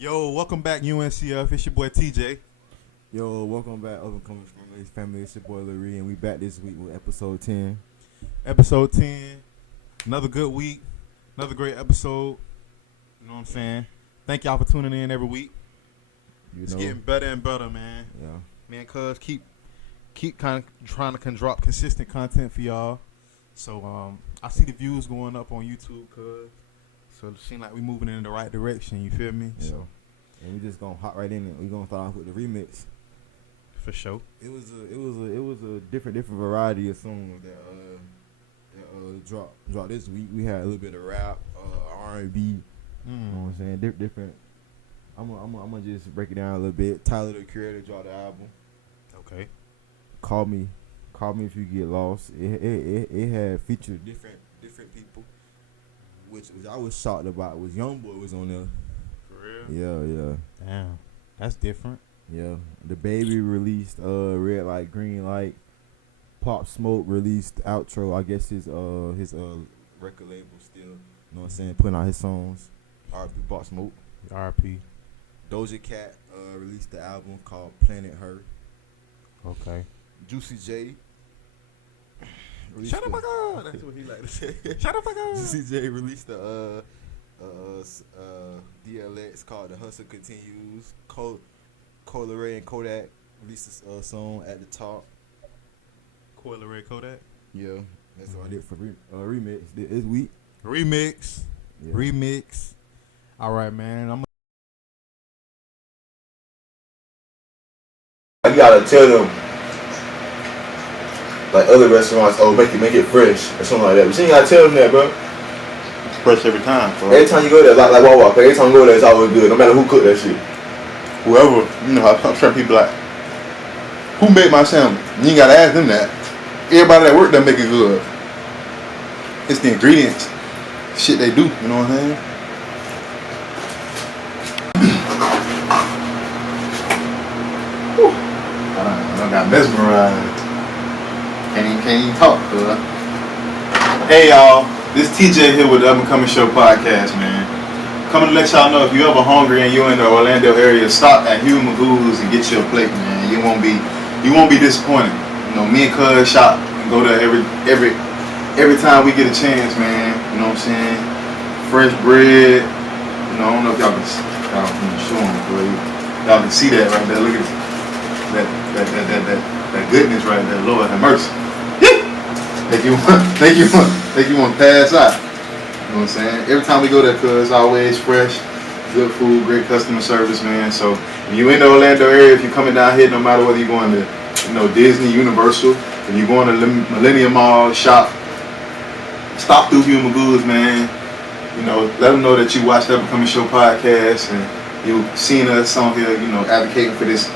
Yo, welcome back, UNCF. It's your boy TJ. Yo, welcome back, Overcoming Family. It's your boy Larry, and we back this week with episode 10. Episode 10. Another good week. Another great episode. You know what I'm saying? Thank y'all for tuning in every week. It's getting better and better, man. Yeah. Man, cuz keep kind of trying to drop consistent content for y'all. So I see the views going up on YouTube, cuz. So it seems like we moving in the right direction. You feel me? Yeah. So And we just gonna hop right in it. We gonna start off with the remix. for sure. It was a different variety of songs that dropped this week. We had a little bit of rap, R&B. You know what I'm saying? Different. I'm gonna just break it down a little bit. Tyler the Creator dropped the album. Okay. Call me if you get lost. It had featured different people, which I was shocked about. Was YoungBoy was on there. For real? Yeah. Damn. That's different. Yeah. The Baby released Red Light, Green Light. Pop Smoke released Outro. I guess his record label still, you know what I'm saying, putting out his songs. R.P. Pop Smoke. RP. Doja Cat released the album called Planet Her. Okay. Juicy J. Shut the fuck up. That's what he like to say. Shut the fuck up. Juicy J released the DLX called The Hustle Continues. Cola Ray and Kodak released a song At the Top. Coil Red Kodak. Yeah, that's what I did for remix this week. Remix. Yeah. Remix. All right, man. You gotta tell them, like other restaurants, oh, make it fresh or something like that. But you ain't gotta tell them that, bro. Fresh every time, bro. Every time you go there, like Wawa, every time you go there, it's always good, no matter who cooked that shit. Whoever, I'm sure people like, who made my sandwich? You ain't gotta ask them that. Everybody that work there make it good. It's the ingredients, shit they do. You know what I'm saying? I got mesmerized. Can't even talk, cuz. Hey y'all, this TJ here with the Up and Coming Show podcast, man. Coming to let y'all know if you ever hungry and you're in the Orlando area, stop at Hugh Magoo's and get you a plate, man. You won't be disappointed. You know, me and Cuz shop and go there every time we get a chance, man. You know what I'm saying? Fresh bread. You know, I don't know if y'all can show them, but y'all can see that right there. Look at that goodness right there. Lord have mercy. Think you want to pass out. You know what I'm saying? Every time we go there, cuz always fresh, good food, great customer service, man. So if you in the Orlando area, if you're coming down here, no matter whether you're going to, Disney, Universal, if you're going to Millennium Mall, shop, stop through Hugh Magoo's, man. Let them know that you watched the Up and Coming Show podcast and you seen us on here, advocating for this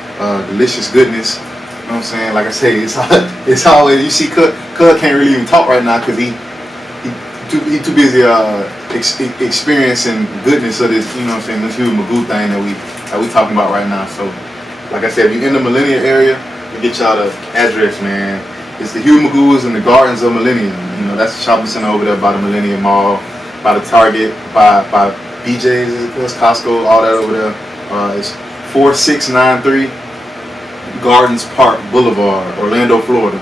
delicious goodness. You know what I'm saying? Like I say, it's always, you see, Cud can't really even talk right now because he too busy experiencing goodness of this, you know what I'm saying, this Hugh Magoo thing that we talking about right now. So, like I said, if you're in the Millennium area, we get y'all the address, man. It's the Hugh Magoo's in the Gardens of Millennium. That's the shopping center over there by the Millennium Mall, by the Target, by BJ's, Costco, all that over there. It's 4693 Gardens Park Boulevard, Orlando, Florida.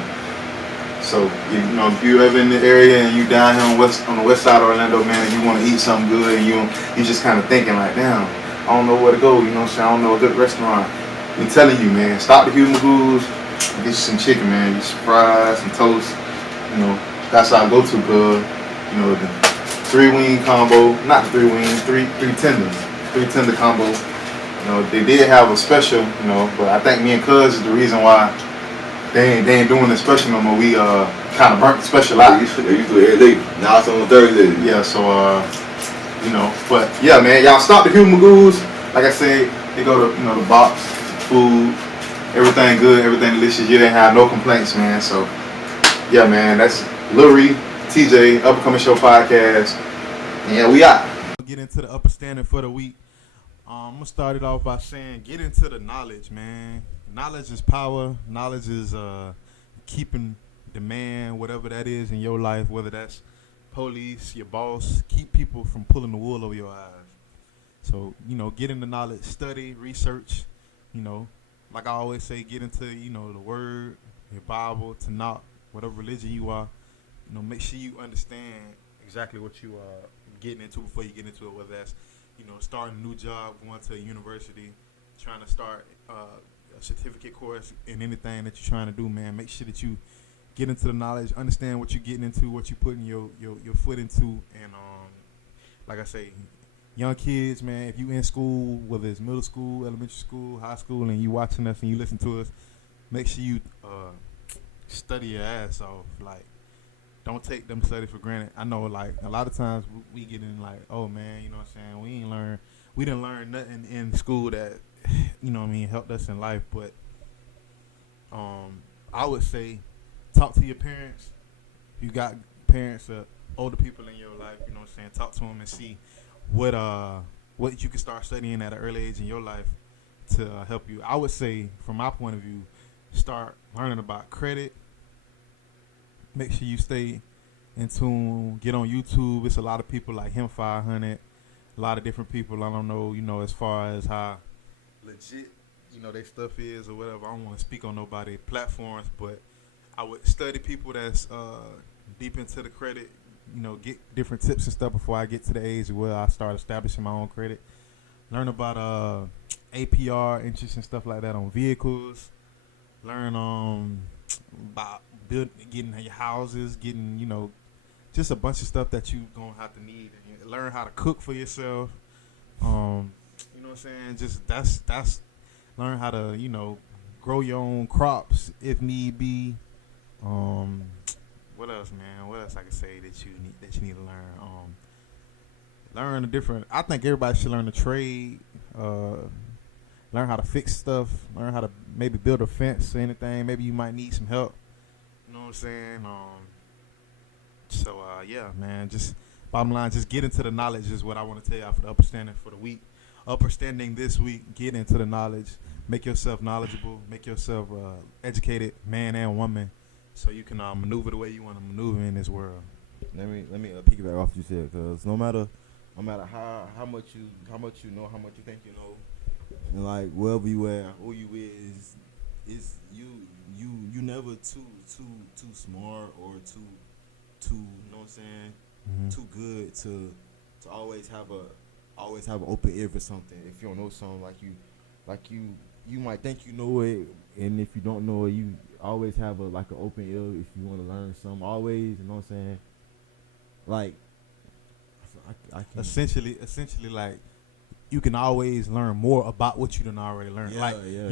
So, if you ever in the area and you down here on the west side of Orlando, man, and you want to eat something good and you just kind of thinking like, damn, I don't know where to go, you know what I'm saying? I don't know a good restaurant. I'm telling you, man, stop the Hugh Magoo's and get you some chicken, man. Get some fries, some toast. That's how I go to, cuz. The 3-wing combo, not the 3 wings, three tenders, 3 tender combo. They did have a special, but I think me and Cuz is the reason why they ain't doing the special no more. We kind of burnt the special out. They used to every day. Now it's on Thursday. Yeah, so but yeah, man, y'all stop the Hugh Magoo's. Like I said, they go to the box, food, everything good, everything delicious. You didn't have no complaints, man. So yeah, man, that's Lil Ree, TJ, Up and Coming Show podcast. And yeah, we out. Get into the upper standard for the week. I'm gonna start it off by saying, get into the knowledge, man. Knowledge is power. Knowledge is keeping the man, whatever that is in your life, whether that's police, your boss, keep people from pulling the wool over your eyes. So, get into knowledge, study, research, you know, like I always say, get into, the word, your Bible, Tanakh, whatever religion you are, make sure you understand exactly what you are getting into before you get into it, whether that's, starting a new job, going to a university, trying to start a certificate course in anything that you're trying to do, man. Make sure that you get into the knowledge, understand what you're getting into, what you're putting your foot into, and like I say, young kids, man, if you in school, whether it's middle school, elementary school, high school, and you watching us and you listen to us, make sure you study your ass off. Like, don't take them studies for granted. I know, like, a lot of times we get in like, oh man, you know what I'm saying, we didn't learn nothing in school that, helped us in life. But I would say, talk to your parents. You got parents or older people in your life, talk to them and see what you can start studying at an early age in your life to help you. I would say, from my point of view, start learning about credit. Make sure you stay in tune. Get on YouTube. It's a lot of people like him 500. A lot of different people. I don't know, as far as how legit, their stuff is or whatever. I don't want to speak on nobody platforms, but I would study people that's deep into the credit. Get different tips and stuff before I get to the age where I start establishing my own credit. Learn about APR, interest and stuff like that on vehicles. Learn about getting your houses, getting, just a bunch of stuff that you gonna have to need. And learn how to cook for yourself. You know what I'm saying? Just that's learn how to, grow your own crops if need be. What else, man? What else I can say that you need to learn? Learn a different. I think everybody should learn a trade. Learn how to fix stuff. Learn how to maybe build a fence or anything. Maybe you might need some help. You know what I'm saying? Yeah, man. Just bottom line, just get into the knowledge is what I want to tell y'all for the upper standing for the week. Upper standing this week. Get into the knowledge. Make yourself knowledgeable. Make yourself educated, man and woman, so you can maneuver the way you want to maneuver in this world. Let me piggyback off what you said, because no matter how much you know, how much you think you know, and like wherever you at, who you is you never too smart or too you know what I'm saying, too good to always have an open ear for something. If you don't know something, like you might think you know it, and if you don't know it, you always have an open ear if you want to learn something. Always, you know what I'm saying? Like, I can't. Essentially, like, you can always learn more about what you done already learned.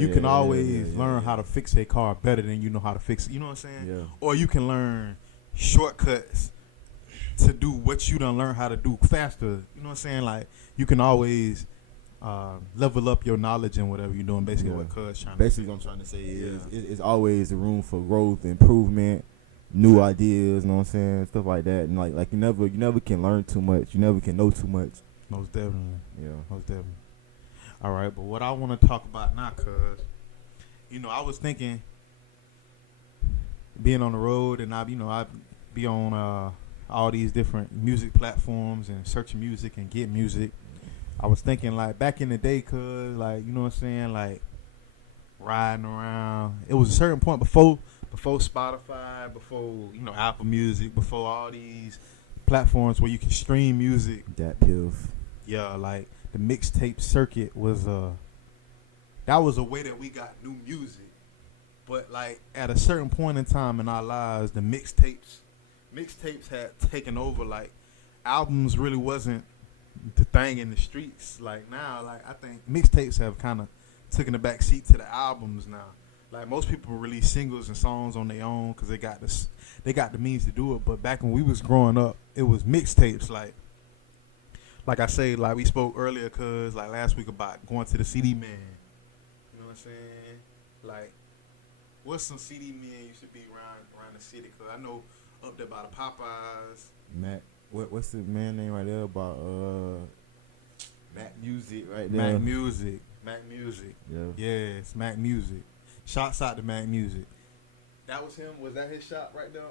You can always learn how to fix a car better than you know how to fix it. You know what I'm saying? Yeah. Or you can learn shortcuts to do what you done learn how to do faster. You know what I'm saying? Like, you can always level up your knowledge and whatever you're doing. Basically, what Kidz trying to say. Basically, what I'm trying to say is it's always a room for growth, improvement, new ideas. You know what I'm saying? Stuff like that. And like you never can learn too much. You never can know too much. Most definitely. Yeah. Most definitely. All right, but what I want to talk about now, Kidz, I was thinking, being on the road, and I be on all these different music platforms and searching music and get music. I was thinking, like, back in the day, Kidz, like, you know what I'm saying, like, riding around. It was a certain point before Spotify, before, Apple Music, before all these platforms where you can stream music. That piff. Yeah, like, the mixtape circuit was that was a way that we got new music. But, like, at a certain point in time in our lives, the mixtapes had taken over. Like, albums really wasn't the thing in the streets. Like, now, like, I think mixtapes have kind of taken the back seat to the albums now. Like, most people release singles and songs on their own because they got the means to do it. But back when we was growing up, it was mixtapes. Like I say, like we spoke earlier, Kidz, like last week, about going to the CD man. You know what I'm saying? Like, what's some CD man you should be around the city? Because I know up there by the Popeyes. Mac. What's the man name right there about Mac Music right there? Mac Music. Yeah. Yes, Mac Music. Shouts out to Mac Music. That was him. Was that his shop right there?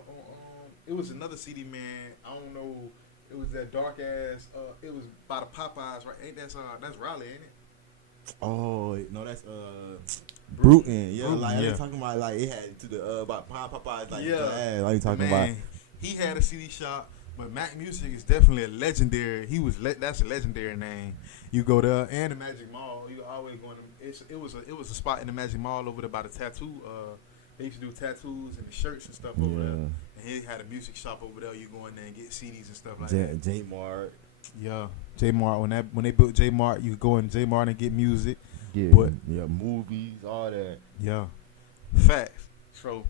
It was another CD man. I don't know It was that dark ass. It was by the Popeyes, right? Ain't that's Raleigh, ain't it? Oh no, that's Bruton. Yeah, Bruton, like I yeah. was talking about, like it had to the about Popeyes, like Yeah. glass. Like you talking Man, about. he had a CD shop, but Mac Music is definitely a legendary. That's a legendary name. You go there and the Magic Mall. You always going to. It was a spot in the Magic Mall over there by the tattoo. They used to do tattoos and the shirts and stuff over there. And he had a music shop over there. You go in there and get CDs and stuff like that. J Mart. Yeah, J Mart. When they built J Mart, you go in J Mart and get music. Yeah, But yeah, movies, all that. yeah, facts. So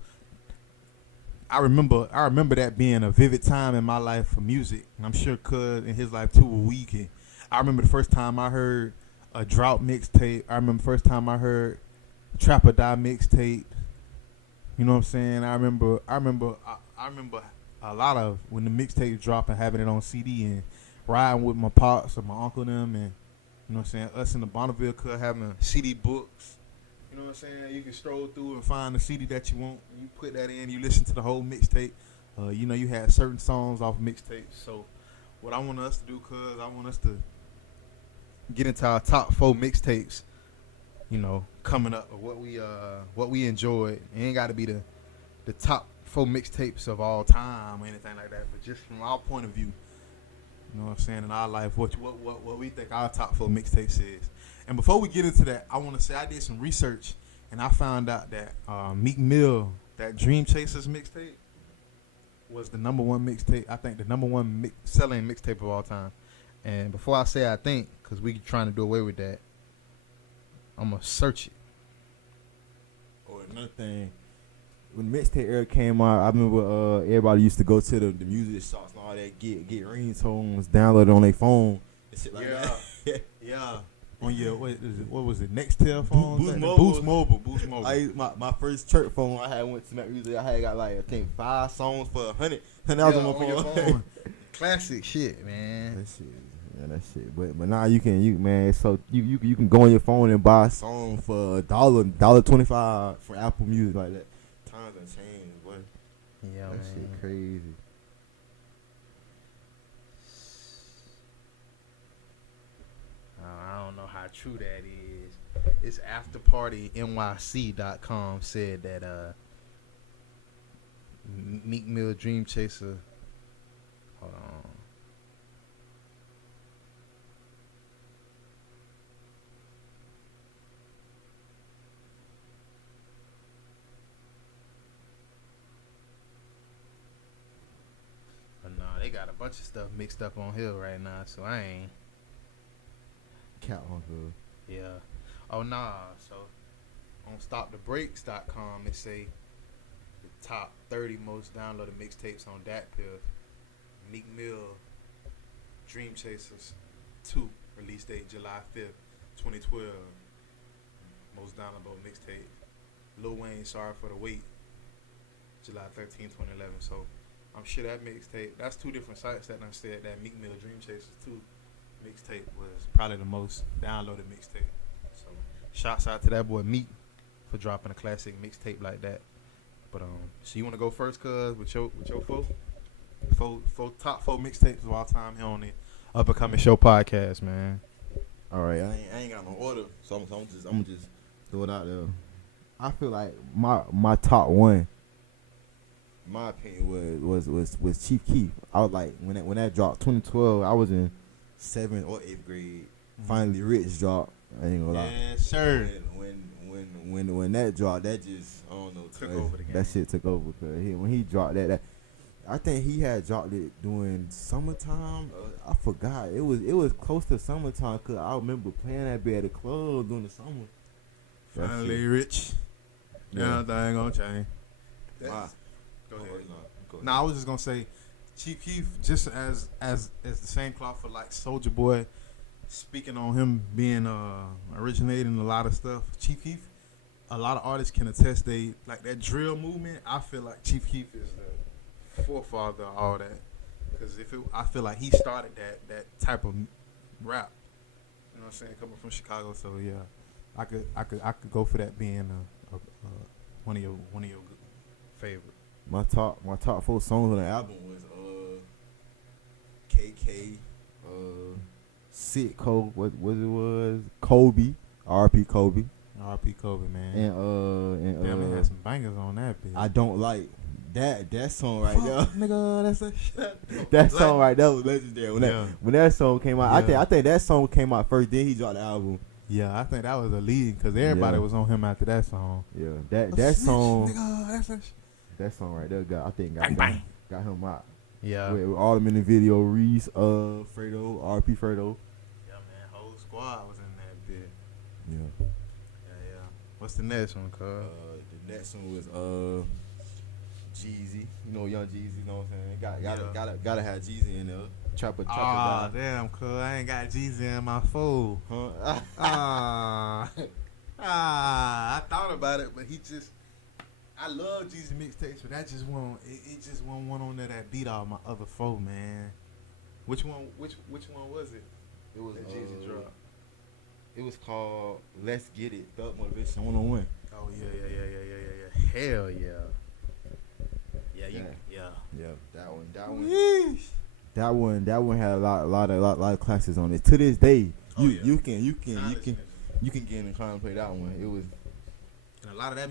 I remember that being a vivid time in my life for music, and I'm sure Cuz in his life too. I remember the first time I heard a drought mixtape. I remember the first time I heard Trap or Die mixtape. You know what I'm saying? I remember a lot of when the mixtape dropped and having it on CD and riding with my pops or my uncle them, and you know what I'm saying, us in the Bonneville Club having CD books. You know what I'm saying? You can stroll through and find the CD that you want. You put that in. You listen to the whole mixtape. You know, you had certain songs off mixtapes. So what I want us to do, Cuz, I want us to get into our top 4 mixtapes, you know, coming up, or what we enjoyed. It ain't got to be the top 4 mixtapes of all time or anything like that, but just from our point of view, you know what I'm saying, in our life, what we think our top 4 mixtapes is. And before we get into that, I want to say I did some research, and I found out that Meek Mill, that Dream Chasers mixtape, was the number 1 mixtape. I think the number 1 selling mixtape of all time. And before I say I think, because we trying to do away with that, I'm going to search it. Or another thing, when the mixtape era came out, I remember everybody used to go to the music shops and all that, get ringtones downloaded on their phone and shit like that. Yeah. On your, what was it, Nextel phone? Boost Mobile. Boost Mobile. My first church phone I had went to Mac Music. I had got like I think 5 songs for $100 on my phone. Classic shit, man. That shit. But now you man. So you can go on your phone and buy a song for $1.25 for Apple Music like that. Times done changed, boy. Yeah, that man. shit crazy. I don't know how true that is. It's afterpartynyc.com said that Meek Mill Dream Chaser. Hold on. But nah, they got a bunch of stuff mixed up on here right now, so I ain't. Cat on good. Yeah. Oh nah. So on StopTheBreaks.com it say the top 30 most downloaded mixtapes on DatPiff. Meek Mill Dream Chasers 2, release date July 5th, 2012. Most downloadable mixtape. Lil Wayne, Sorry for the Wait, July 13th, 2011. So I'm sure that mixtape, that's 2 different sites that done said that Meek Mill Dream Chasers 2 mixtape was probably the most downloaded mixtape. So shouts out to that boy Meek for dropping a classic mixtape like that. But so you want to go first, cuz, with your top 4 mixtapes of all time here on the Up and Coming Show podcast, man. All right, I ain't got no order, so I'm gonna just throw it out there. I feel like my top 1, in my opinion, was Chief Keef. I was like when that dropped 2012. I was in 7th or 8th grade. Finally, Rich dropped. I ain't gonna lie. Yes, sir. When that dropped, that just I don't know. Took over the game. That shit took over. Cause when he dropped that, I think he had dropped it during summertime. I forgot. It was close to summertime. Cause I remember playing that bit at the club during the summer. Finally, Rich. Yeah, thing gonna change. Go ahead. No, I was just gonna say, Chief Keef, just as the same cloth for like Soulja Boy, speaking on him being originating a lot of stuff. Chief Keef, a lot of artists can attest they like that drill movement. I feel like Chief Keef is the forefather of all that, because I feel like he started that type of rap. You know what I'm saying? Coming from Chicago, so yeah, I could go for that being one of your favorite. My top 4 songs on the album was KK, Sitco, what it was, Kobe, RP Kobe, R.P. Kobe, man. and Damn, they had some bangers on that bitch. I don't like that song right there. Nigga, that's a shit. That song right there was legendary. When that song came out, Yeah. I think that song came out first. Then he dropped the album. Yeah, I think that was a lead because everybody was on him after that song. Yeah, that song, Nigga, that's a that song right there got Bang, bang. got him out. Yeah. With all them in the video, Reese, Fredo, RP Fredo. Yeah, man, whole squad was in that bit. Yeah. Yeah. What's the next one, cuz? The next one was Jeezy. You know, young Jeezy. You know what I'm saying? Gotta have Jeezy in there. Trapper Ah, guy. damn, cuz I ain't got Jeezy in my fold. Huh? I thought about it, but I love Jeezy mixtapes, but that just one. It just one on there that beat all my other four, man. Which one? Which one was it? It was That Jeezy dropped. It was called Let's Get It. Thug Motivation 101. Oh yeah. Hell yeah. Yeah, that one had a lot of classes on it. To this day, you can get in the car and play that one. It was. And a lot of that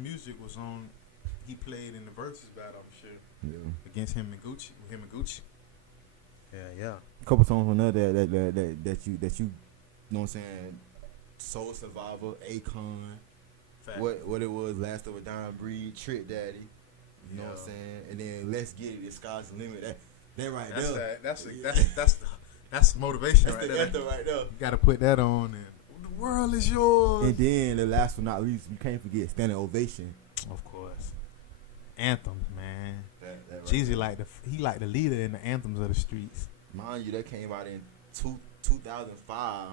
music was on. He played in the versus battle, I'm sure. Yeah. Against him and Gucci. Yeah. A couple songs on there that you know what I'm saying. Soul Survivor, Akon. Fact. What it was, Last of a Dying Breed, Trick Daddy. You know what I'm saying? And then Let's Get It, the Sky's the Limit. That right there. That's motivation That's right the there. anthem right there. You gotta put that on and the world is yours. And then the last but not least, you can't forget Standing Ovation. Of course. Anthems, man. That right Jeezy there. like the leader in the anthems of the streets. Mind you, that came out in 2005.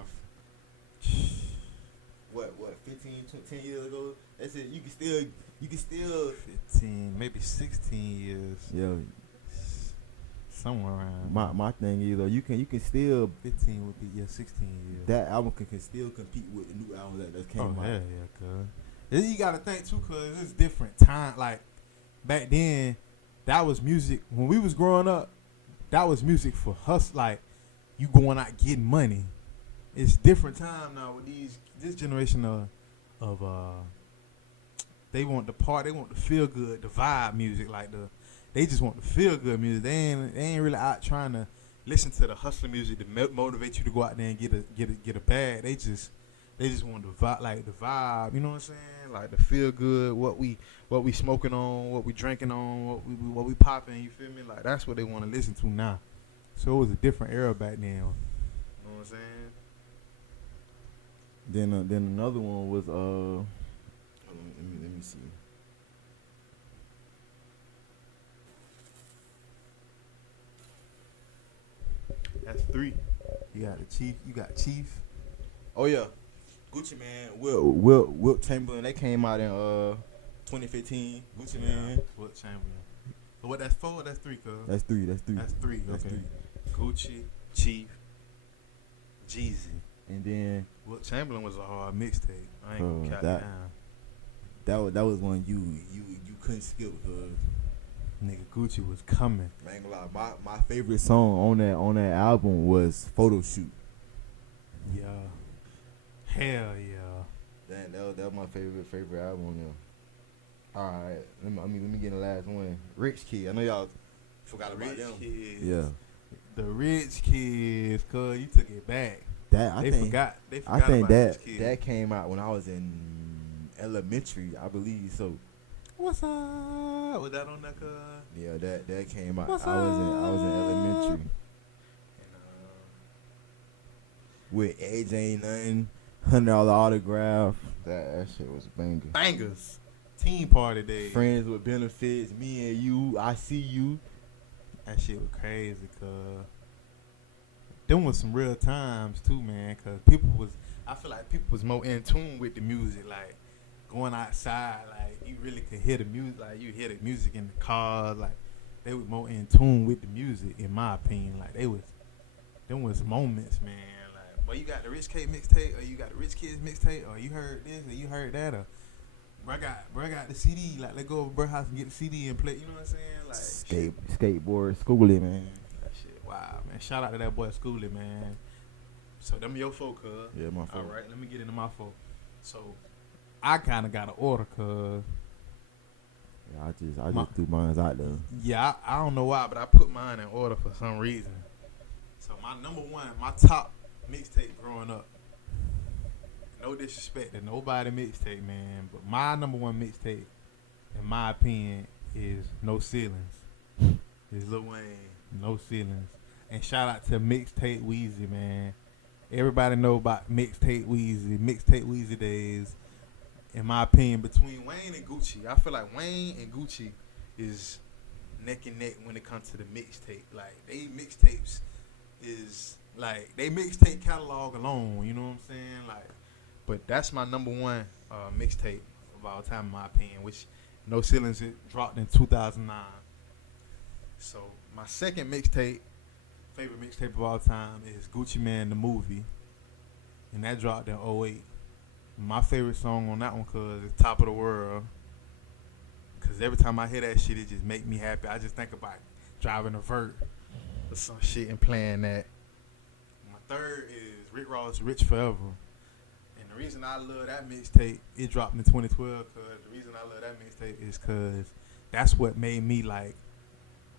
What 15, 10 years ago? That's it. You can still 15, maybe 16 years. Yeah. Somewhere around. My thing is though, you can still 15 would be 16 years. that album can still compete with the new album that came out. Yeah, cuz. You gotta think too, cuz it's different time. Like back then, that was music. When we was growing up, that was music for us. Like you going out getting money. It's different time now with this generation of they want the part, they want the feel good, the vibe music, like they just want the feel good music. They ain't really out trying to listen to the hustler music to motivate you to go out there and get a bag. They just want the vibe, like the vibe. You know what I'm saying? Like the feel good, what we smoking on, what we drinking on, what we popping. You feel me? Like that's what they want to listen to now. So it was a different era back then. You know what I'm saying? Then another one was hold on, let me see. That's 3. You got the Chief. You got Chief. Oh yeah, Gucci Man, Wilt Chamberlain. They came out in 2015. Gucci Man. Wilt Chamberlain. So what? That's 4. Or that's 3. Cuz That's 3. That's 3. That's Okay. 3. Gucci, Chief, Jeezy. And then Wilt Chamberlain was a hard mixtape. I ain't gonna count that- it down. that was one you couldn't skip. Nigga, Gucci was coming. I ain't gonna lie, my favorite song on that album was Photo Shoot. Yeah. Hell yeah. That was my favorite album on there. All right, let me get the last one. Rich Kid. I know y'all forgot about them. Kids. Yeah, The Rich Kids, cuz you took it back. They forgot I think about Rich Kids. that came out when I was in elementary, I believe. So What's up? Was that on that? yeah, that came out. What's I was in elementary with AJ Ain't Nothing, $100 autograph. That shit was a banger. Bangers. Team party day. Friends with benefits, me and you, I see you. That shit was crazy, cuz. Them was some real times too, man. Cause I feel like people was more in tune with the music, like going outside, like you really could hear the music, like you hear the music in the cars, like they was more in tune with the music, in my opinion. Like them was moments, man. Like, boy, you got the Rich Kid mixtape, or you got the Rich Kids mixtape, or you heard this, or you heard that, or bro got the CD. Like, let's go over to bro house and get the CD and play. You know what I'm saying? Like Skateboard, schooling, man. That shit Wow, man. Shout out to that boy Schoolie, man. So them your folk, cuz. Yeah, my fault. All right, let me get into my folk. So I kind of got an order, cuz. Yeah, I just threw mine out there. Yeah, I don't know why, but I put mine in order for some reason. So my number one, my top mixtape growing up. No disrespect to nobody mixtape, man, but my number one mixtape, in my opinion, is No Ceilings. Is Lil Wayne, No Ceilings. And shout out to Mixtape Weezy, man. Everybody know about Mixtape Weezy days. In my opinion, between Wayne and Gucci, I feel like Wayne and Gucci is neck and neck when it comes to the mixtape. Like, they mixtapes is, like, they mixtape catalog alone, you know what I'm saying? Like, but that's my number one mixtape of all time, in my opinion, which No Ceilings, it dropped in 2009. So my second mixtape, favorite mixtape of all time, is Gucci Man the Movie, and that dropped in 2008. My favorite song on that one, cause it's Top of the World. Cause every time I hear that shit, it just make me happy. I just think about driving a vert or some shit and playing that. My third is Rick Ross, Rich Forever. And the reason I love that mixtape, it dropped in 2012. Cause the reason I love that mixtape is cause that's what made me like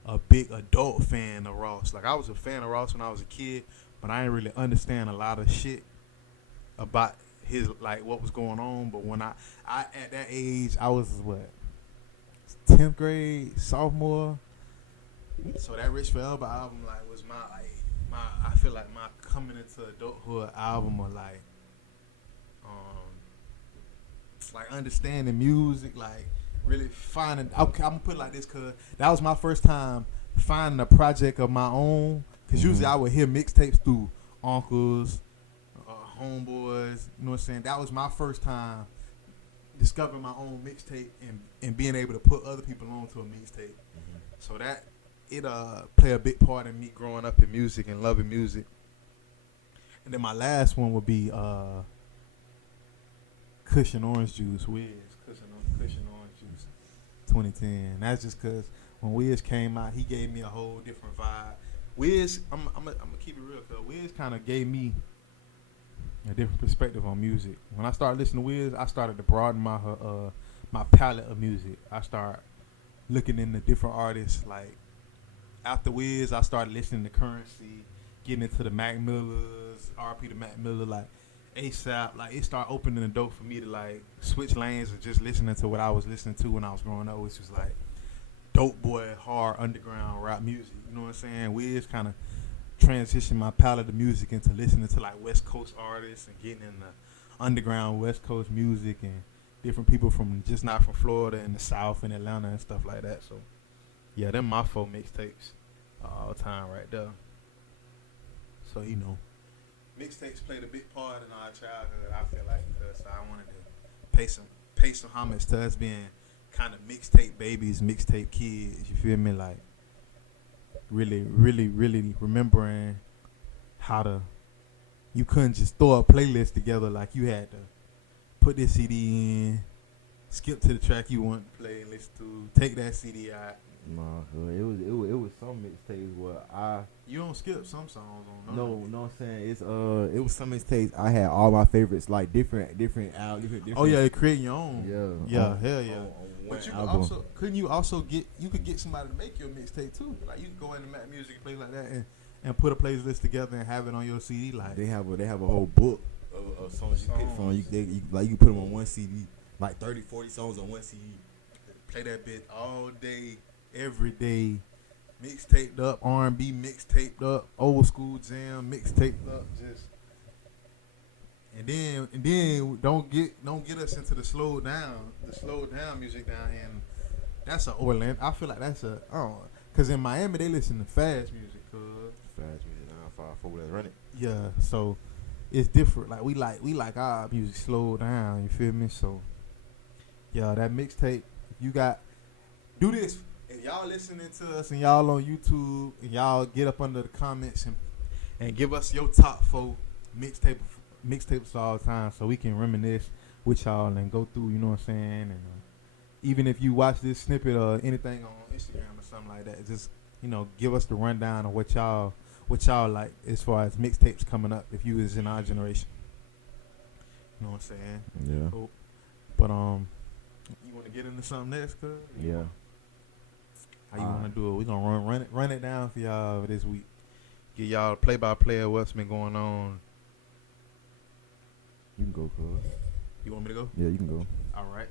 a big adult fan of Ross. Like, I was a fan of Ross when I was a kid, but I didn't really understand a lot of shit about his, like, what was going on. But when I at that age, I was what, 10th grade, sophomore. So that Rich Forever album, like, was my I feel like my coming into adulthood album, or like understanding music, like really finding. Okay, I'm gonna put it like this, cause that was my first time finding a project of my own. Cause usually I would hear mixtapes through uncles, homeboys. You know what I'm saying? That was my first time discovering my own mixtape and being able to put other people onto a mixtape. So that it play a big part in me growing up in music and loving music. And then my last one would be Cushion Orange Juice, Wiz. Cushion Orange Juice, 2010. That's just because when Wiz came out, he gave me a whole different vibe. Wiz, I'm gonna keep it real, because Wiz kind of gave me a different perspective on music. When I started listening to Wiz, I started to broaden my palette of music. I started looking into different artists. Like, after Wiz, I started listening to Currency, getting into the Mac Millers, RP to Mac Miller, like ASAP. Like, it started opening the door for me to like switch lanes and just listening to what I was listening to when I was growing up, which was like dope boy, hard underground rap music. You know what I'm saying? Wiz kind of transitioned my palette of music into listening to like West Coast artists and getting into underground West Coast music and different people from just not from Florida and the South and Atlanta and stuff like that. So yeah, them my 4 mixtapes all time right there. So, you know, mixtapes played a big part in our childhood, I feel like, because I wanted to pay some homage to us being kind of mixtape babies, mixtape kids, you feel me? Like, really, really, really remembering how you couldn't just throw a playlist together. Like, you had to put this CD in, skip to the track you want to play and listen to, take that CD out. Nah, it was some mixtapes where you don't skip some songs on. No, I'm saying it was some mixtapes I had all my favorites, like different albums, different. Oh yeah, creating your own. Yeah, hell yeah. But you could get somebody to make your mixtape too. Like, you could go into Mac Music and play like that and put a playlist together and have it on your CD. Like, they have a whole book of songs you pick from. You can put them on one CD, like 30, 40 songs on one CD. Play that bit all day, every day. Mixtaped up, R&B mixtaped up, old school jam mixtaped up, just. And then don't get us into the slow down music down here. And that's a Orlando. I feel like that's cause in Miami they listen to fast music, Fast music, 954, let's run it. Yeah, so it's different. Like, we like our music slowed down. You feel me? So yeah, that mixtape. You got do this. If y'all listening to us and y'all on YouTube and y'all get up under the comments and give us your top 4 mixtapes of all time, so we can reminisce with y'all and go through, you know what I'm saying? And even if you watch this snippet or anything on Instagram or something like that, just give us the rundown of what y'all like as far as mixtapes coming up if you was in our generation. You know what I'm saying? Yeah. Cool. But you want to get into something next, cuz? Yeah. How you want to do it? We gonna run it down for y'all this week. Get y'all play by play of what's been going on. You can go, cuz. You want me to go? Yeah, you can go. All right.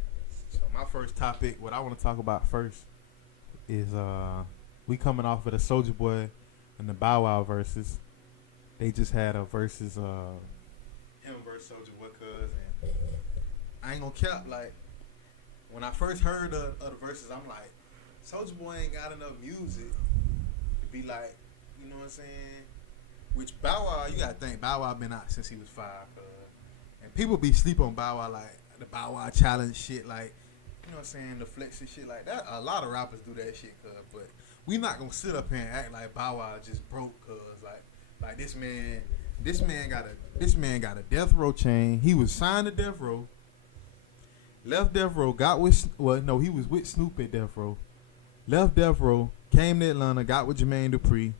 So my first topic, what I want to talk about first, is we coming off of the Soulja Boy and the Bow Wow verses. They just had a versus him versus Soulja Boy, cuz, and I ain't gonna cap, like, when I first heard of the verses, I'm like, Soulja Boy ain't got enough music to be like, you know what I'm saying? Which Bow Wow, you gotta think, Bow Wow been out since he was 5, cuz. And people be sleep on Bow Wow, like, the Bow Wow challenge shit, like, you know what I'm saying, the flex and shit like that. A lot of rappers do that shit, cuz. But we not gonna sit up here and act like Bow Wow just broke, cuz. Like this man got a death row chain. He was signed to death row. Left death row, he was with Snoop at death row. Left death row, came to Atlanta, got with Jermaine Dupri.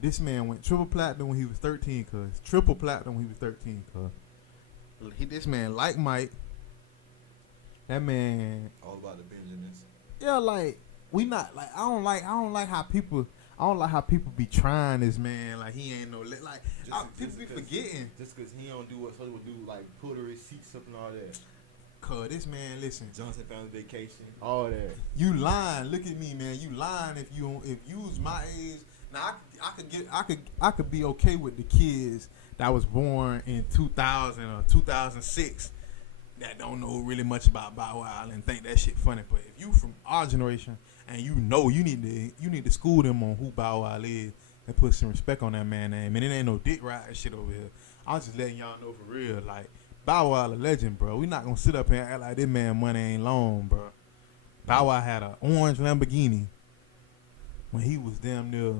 This man went triple platinum when he was 13, cuz. Triple platinum when he was 13, cuz. This man like Mike. That man All about the Benjamins. yeah, like we not like I don't like how people be trying this man like he ain't no like people be forgetting Just because he don't do what Soulja would do, like put her receipts up and all that. cuz this man, listen, Johnson Family Vacation, all that. you lying. Look at me, man. You lying if you was my age. Now I could be okay with the kids that was born in 2000 or 2006 that don't know really much about Bow Wow and think that shit funny. But if you from our generation and you need to school them on who Bow Wow is and put some respect on that man name. And it ain't no dick riding shit over here. I'm just letting y'all know for real. Like, Bow Wow a legend, bro. We not gonna sit up here and act like this man money ain't long, bro. Bow Wow had an orange Lamborghini when he was damn near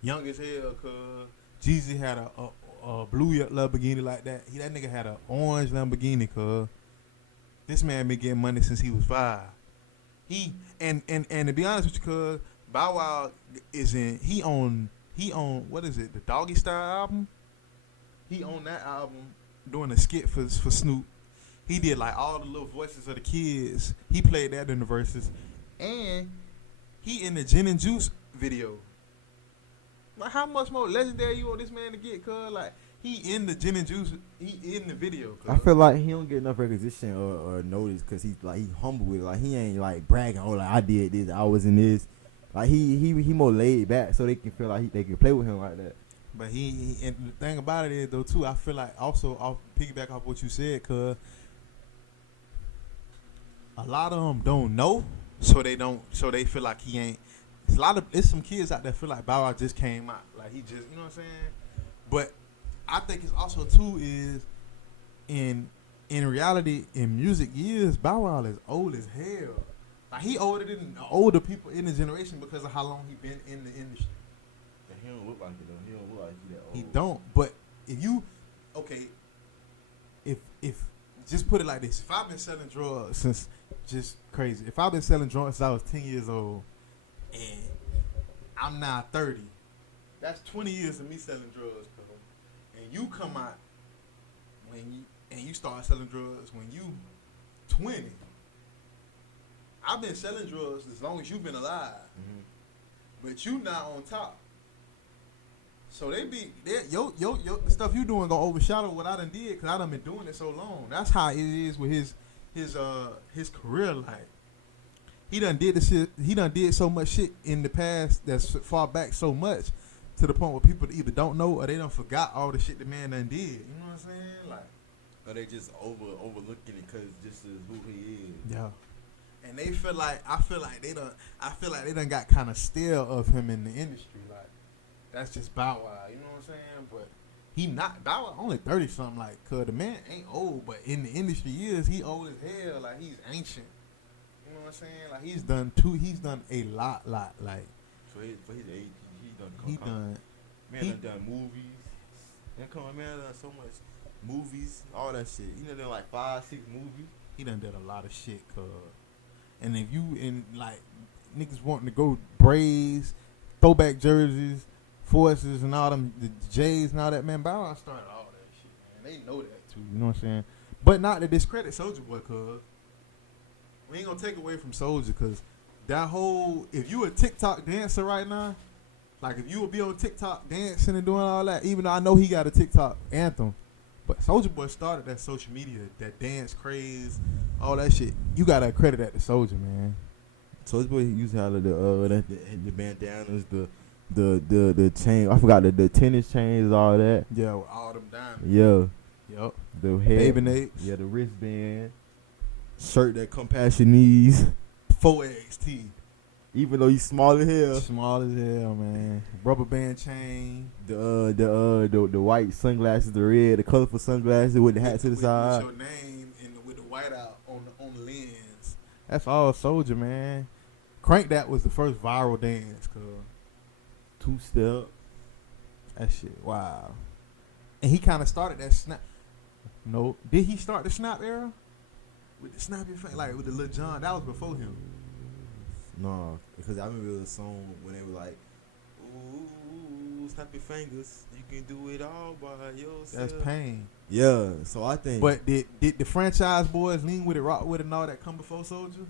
young as hell, cuz. Jeezy had a blue Lamborghini like that. That nigga had an orange Lamborghini, cuz. This man been getting money since he was 5. And to be honest with you, cuz, Bow Wow he on what is it, the Doggy Style album? He on that album doing a skit for Snoop. He did like all the little voices of the kids. He played that in the verses. And he in the Gin and Juice video. Like, how much more legendary you want this man to get, cuz? Like, he in the Gin and Juice, he in the video, cuz. I feel like he don't get enough recognition or notice because he's like he humble with it. Like he ain't like bragging, oh like I did this, I was in this. Like he more laid back so they can feel like they can play with him like that. But he and the thing about it is though too, I feel like also off piggyback off what you said, cuz a lot of them don't know, so they feel like he ain't. It's some kids out there feel like Bow Wow just came out, like he just, you know what I'm saying? But I think it's also too is in reality, in music years, Bow Wow is old as hell. Like he older than older people in the generation because of how long he been in the industry. And he don't look like it though. He don't look like he that old. He don't. But if you if just put it like this, if I've been selling drugs since just crazy, if I've been selling drugs since I was 10 years old and I'm now 30, that's 20 years of me selling drugs, bro. And you come out and you start selling drugs when you 20. I've been selling drugs as long as you've been alive, but you not on top. So the stuff you doing gonna overshadow what I done did because I done been doing it so long. That's how it is with his career. Like he done did the shit. He done did so much shit in the past that's far back so much to the point where people either don't know or they done forgot all the shit the man done did. You know what I'm saying? Like, or they just overlooking it because this is who he is. Yeah. And they feel like I feel like they done got kind of stale of him in the industry. Like that's just Bow Wow, you know what I'm saying? But he not Bow Wow only 30 something. Like, cause the man ain't old, but in the industry years he old as hell. Like he's ancient. You know what I'm saying? Like he's done a lot. Like for his age, he done movies. And come on, man, done so much movies, all that shit. He done like 5-6 movies. He done did a lot of shit, cuz. And if you like niggas wanting to go braids, throwback jerseys, forces, and all them the J's and all that. Man, Bow Wow started all that shit, man. They know that too. You know what I'm saying? But not to discredit Soulja Boy, cuz we ain't gonna take away from Soulja, cuz that whole, if you a TikTok dancer right now, like if you would be on TikTok dancing and doing all that, even though I know he got a TikTok anthem, but Soulja Boy started that social media, that dance craze, all that shit. You gotta credit that to Soulja, man. Soulja Boy used to have the bandanas, the chain. I forgot the tennis chains, all that. Yeah, with all them diamonds. Yeah, Yep. the head, Baby Nate. yeah, the wristband, shirt that come past your knees. 4XT. Even though he's small as hell. Small as hell, man. Rubber band chain. The white sunglasses, the colorful sunglasses with the hat to the side. With your name and with the white out on the lens. That's all Soulja, man. Crank That was the first viral dance, cuz. 2-step. That shit, wow. And he kind of started that snap. No, did he start the snap era? With the snappy face, like with the Lil Jon, that was before him. No, because I remember the song when they were like, "Ooh, snap your fingers, you can do it all by yourself." That's Pain. Yeah, so I think. But did the franchise boys, Lean With It, Rock With It, and all that come before Soulja?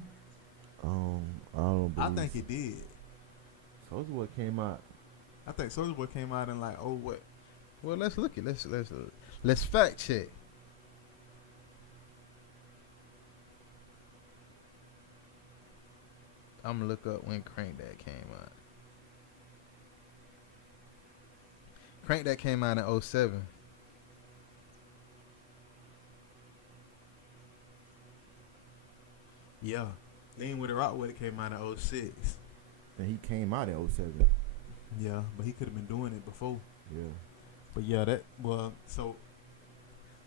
I don't believe. I think it did. Soulja Boy came out. I think Soulja Boy came out and like, oh what? Well, let's look at let's fact check. I'm gonna look up when Crank That came out. Crank That came out in 07. Yeah. Lean With It, Rock With It came out in 06. And he came out in 07. Yeah, but he could have been doing it before. Yeah. But yeah,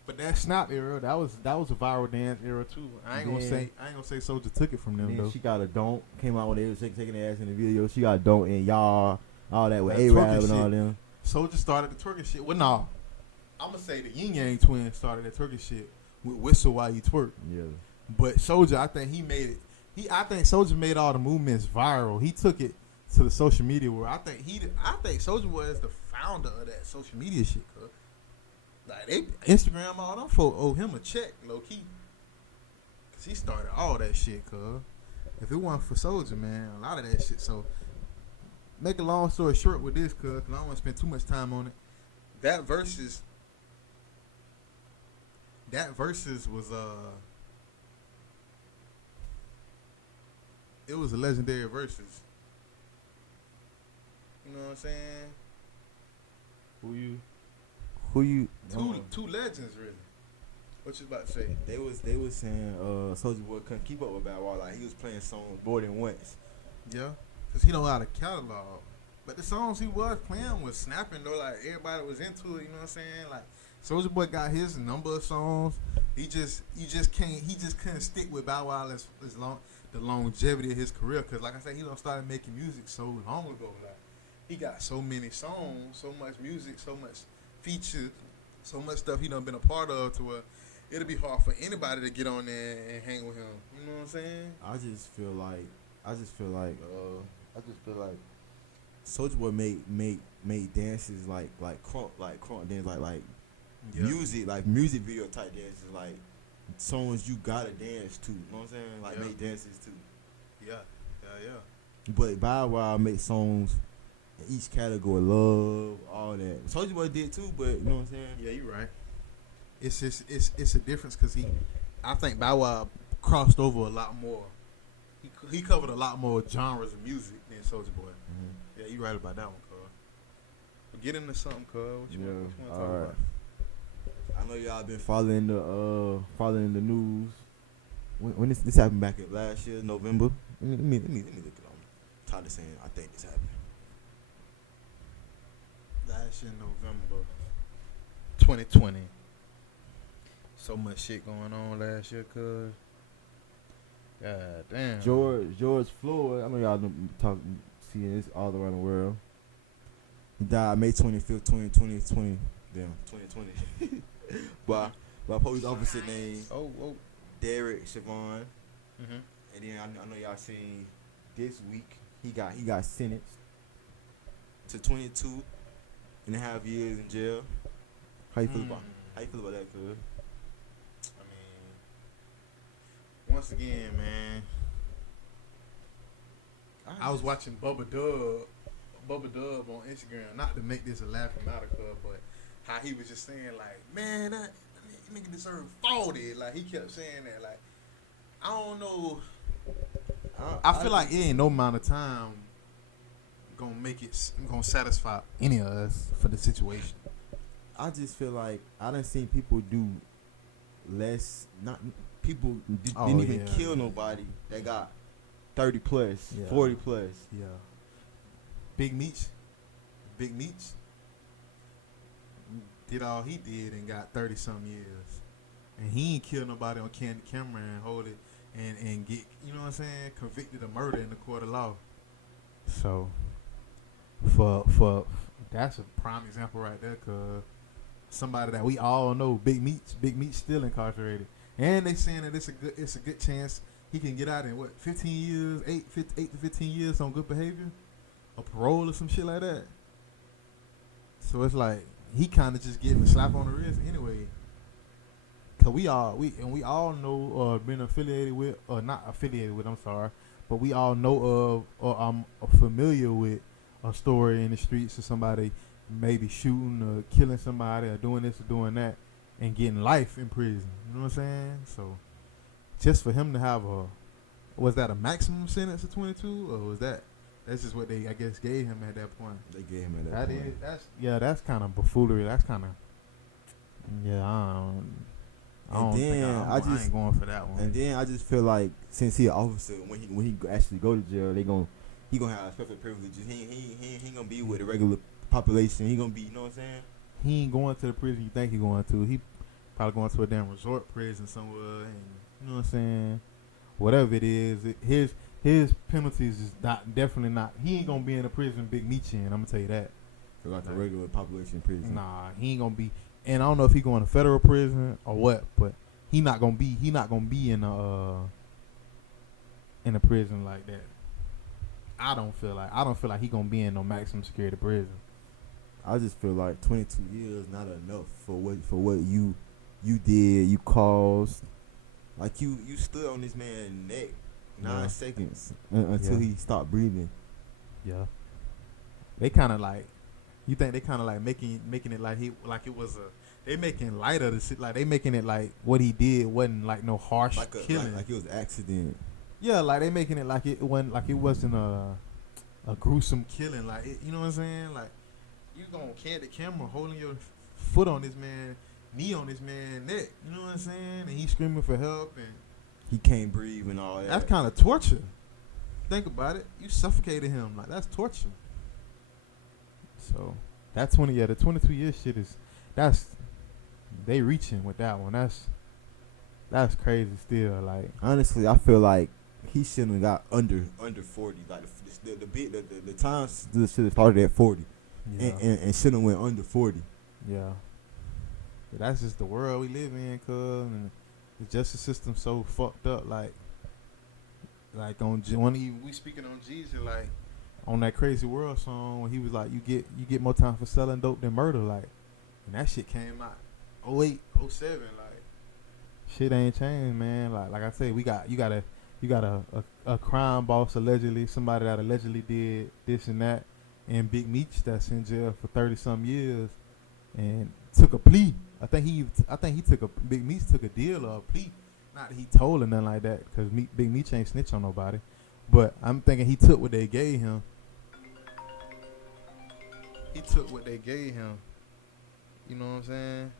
but that snap era, that was a viral dance era too. I ain't gonna say Soulja took it from them though. She got a don't. Came out when they was taking their ass in the video. She got a don't and y'all all that with That A-Rab twerking and all shit. them. Soulja started the twerking shit. Well, no, I'm gonna say the Yin Yang twins started that twerking shit with Whistle While You Twerk. Yeah. But Soulja, I think he made it. I think Soulja made all the movements viral. He took it to the social media world. I think Soulja was the founder of that social media shit. Cause like Instagram, all them folk owe him a check, low key. Cause he started all that shit. Cause if it wasn't for Soulja, man, a lot of that shit. So make a long story short with this, cause I don't want to spend too much time on it. That versus was it was a legendary versus. You know what I'm saying? Who you? Two legends, really. What you about to say? They was saying Soulja Boy couldn't keep up with Bow Wow. Like he was playing songs more than once. Yeah, cause he don't know how to catalog. But the songs he was playing was snapping though. Like everybody was into it. You know what I'm saying? Like Soulja Boy got his number of songs. He just couldn't stick with Bow Wow as long the longevity of his career. Cause like I said, he don't started making music so long ago. Like he got so many songs, so much music, so much features, so much stuff he done been a part of to where it'll be hard for anybody to get on there and hang with him. You know what I'm saying? I just feel like Soulja Boy made dances like crunk dance like Yeah. music video type dances like songs you gotta dance to. You know what I'm saying? Like make dances too. Yeah. But Bow Wow make songs in each category, love, all that. Soulja Boy did too, but you know what I'm saying? Yeah, you're right. It's just it's a difference because I think Bow Wow crossed over a lot more. He covered a lot more genres of music than Soulja Boy. Mm-hmm. Yeah, you're right about that one, cuz. But get into something, cuz. What you want to talk all right. about? I know y'all been following the news. When this happened back in last year, November. Let me look it up. I'm tired of saying I think this happened. Last year, November 2020. So much shit going on last year, cuz. God damn. George Floyd. I know y'all seeing this all around the world. He died May 25th, 2020. Damn, 2020. by police officer named Derek Chauvin. Mm-hmm. And then I know y'all seen this week he got sentenced to 22.5 years in jail. How you feel about that, cuz? I mean, once again, man, I was watching Bubba Dub on Instagram. Not to make this a laughing matter, cuz, but how he was just saying like, man, that nigga deserve 40. Like he kept saying that. Like I don't know. I feel like it ain't no amount of time gonna satisfy any of us for the situation. I just feel like I done seen people do less. Not people didn't even kill nobody. They got 30 plus, 40 plus. Yeah. Big Meech did all he did and got 30 some years, and he ain't killed nobody on camera and hold it and get, you know what I'm saying, convicted of murder in the court of law. So for that's a prime example right there, cause somebody that we all know, Big Meech still incarcerated, and they saying that it's a good chance he can get out in 15 years, 8 to 15 years on good behavior, or parole or some shit like that. So it's like he kind of just getting a slap on the wrist anyway. Cause we all know or been affiliated with, or not affiliated with, I'm sorry, but we all know of or I'm familiar with a story in the streets of somebody maybe shooting or killing somebody or doing this or doing that and getting life in prison. You know what I'm saying? So just for him to have was that a maximum sentence of 22, or was that's just what they, I guess, gave him at that point? They gave him at that point. That's kind of buffoonery. That's kind of, I ain't going for that one. And then I just feel like since he an officer, when he actually go to jail, he gonna have special privileges. He ain't gonna be with the regular population. He gonna be, you know what I'm saying? He ain't going to the prison you think he going to. He probably going to a damn resort prison somewhere, and you know what I'm saying? Whatever it is, his penalties is definitely not. He ain't gonna be in a prison Big Meech in. I'm gonna tell you that. Like a regular population prison. Nah, he ain't gonna be. And I don't know if he going to federal prison or what, but he not gonna be in a prison like that. I don't feel like he gonna be in no maximum security prison. I just feel like 22 years not enough for what you did, you caused. Like you stood on this man's neck 9 seconds until he stopped breathing. Yeah. They kind of like. You think they kind of like making it like it was they making light of the shit, like they making it like what he did wasn't like no harsh killing, like it was an accident. Yeah, like they making it like it wasn't a gruesome killing, like it, you know what I'm saying? Like you gonna carry the camera holding your foot on this man, knee on this man's neck, you know what I'm saying? And he's screaming for help and he can't breathe and all that. That's kind of torture. Think about it. You suffocated him, like that's torture. So that the 22 year shit they reaching with that one. That's crazy still. Like honestly, I feel like he shouldn't have got under 40. Like the time should have started at 40, and shouldn't have went under 40. Yeah, but that's just the world we live in, cuz, and the justice system so fucked up. Like on when we speaking on Jesus, like. On that Crazy World song, when he was like, you get more time for selling dope than murder, like, and that shit came out 08, 07, like, shit ain't changed, man. Like I say, you got a crime boss allegedly, somebody that allegedly did this and that, and Big Meech that's in jail for 30-some years, and took a plea. I think Big Meech took a deal or a plea, not that he told or nothing like that, because Big Meech ain't snitch on nobody, but I'm thinking he took what they gave him. He took what they gave him. You know what I'm saying?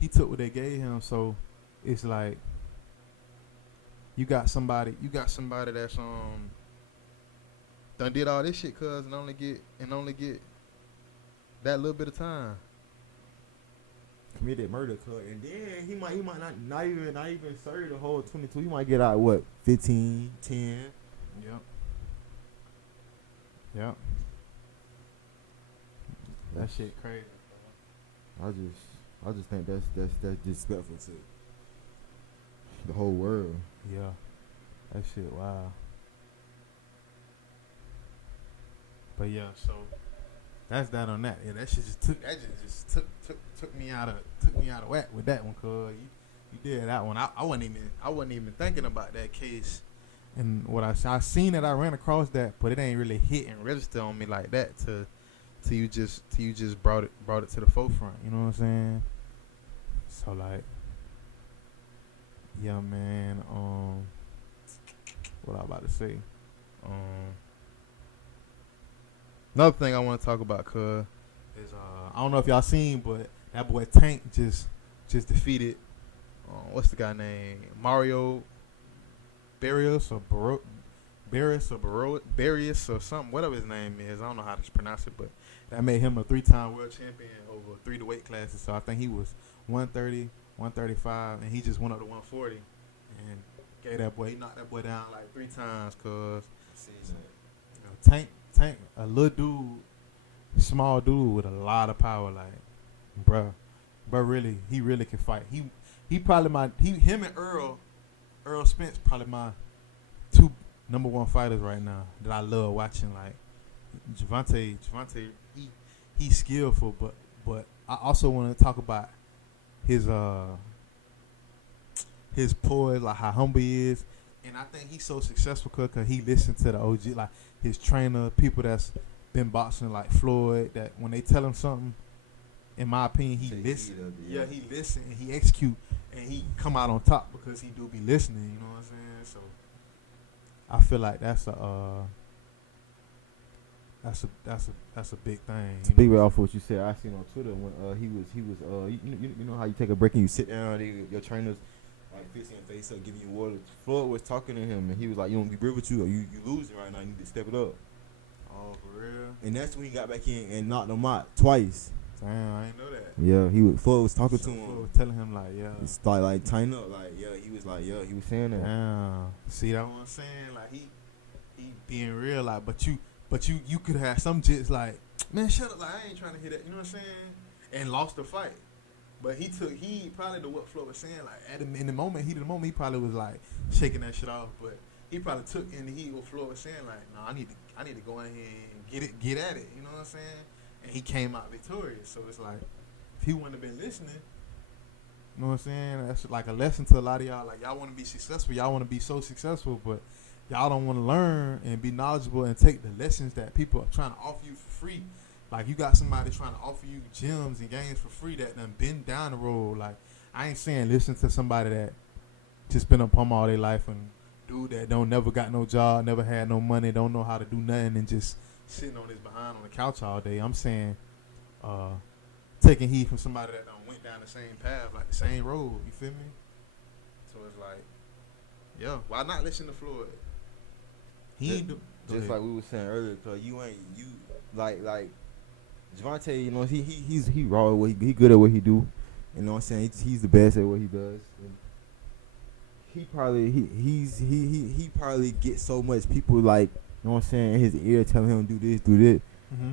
He took what they gave him, so it's like you got somebody that's done did all this shit, cuz, and only get that little bit of time. Committed murder, cuz, and then he might not even serve the whole 22. He might get out what, 15, 10. Yep. That shit crazy. I just think that's disrespectful to the whole world. Yeah. That shit wild. But yeah, so That's that on that. Yeah, that shit just took me out of whack with that one, cuz you did that one. I wasn't even thinking about that case. And what I seen it, I ran across that, but it ain't really hit and register on me like that till you just brought it to the forefront. You know what I'm saying? So like, yeah, man. What I about to say? Another thing I want to talk about, cuz, is I don't know if y'all seen, but that boy Tank just defeated what's the guy name? Mario Barrios or Barrios or something, whatever his name is. I don't know how to pronounce it, but that made him a 3-time world champion over 3 weight classes. So I think he was 130, 135, and he just went up to 140 and gave that boy. He knocked that boy down like 3 times, cuz. Tank, a little dude, small dude with a lot of power, like, bruh, he really can fight. He probably him and Earl Spence probably my 2 number 1 fighters right now that I love watching. Like Javante, he's skillful, but I also want to talk about his poise, like how humble he is. And I think he's so successful because he listened to the OG, like his trainer, people that's been boxing like Floyd, that when they tell him something, in my opinion, he listen. Yeah, he listen and he execute and he come out on top because he do be listening, you know what I'm saying? So I feel like that's a big thing. It's big way off what you said. I seen on Twitter when he was you know how you take a break and you sit down, your trainers like fixing your face up, giving you water. Floyd was talking to him and he was like, "You don't be real with you, or you losing right now. You need to step it up." Oh, for real? And that's when he got back in and knocked him out twice. Damn, I didn't know that. Yeah, Floyd was talking to him. Floyd was telling him like, yeah, it's like tighten up, like he was saying that. Damn. See that what I'm saying? Like he being real, like, but you could have some jits like, man, shut up, like I ain't trying to hear that. You know what I'm saying? And lost the fight. But he probably to what Flo was saying, like in the moment, he probably was like shaking that shit off. But he probably took in the heat what Flo was saying, like, no, I need to go in here and get at it. You know what I'm saying? And he came out victorious. So it's like, if he wouldn't have been listening, you know what I'm saying? That's like a lesson to a lot of y'all. Like, y'all want to be successful, y'all want to be so successful, but y'all don't want to learn and be knowledgeable and take the lessons that people are trying to offer you for free. Like, you got somebody trying to offer you gems and games for free that done been down the road. Like, I ain't saying listen to somebody that just been up all their life and dude that don't never got no job, never had no money, don't know how to do nothing and just sitting on his behind on the couch all day. I'm saying taking heed from somebody that done went down the same path, like the same road. You feel me? So it's like, yeah, why not listen to Floyd? He ain't just like we were saying earlier, cause you like Javante, you know, he raw, he good at what he do. You know what I'm saying? He's the best at what he does. And he probably gets so much people like, you know what I'm saying, in his ear telling him do this. Mm-hmm.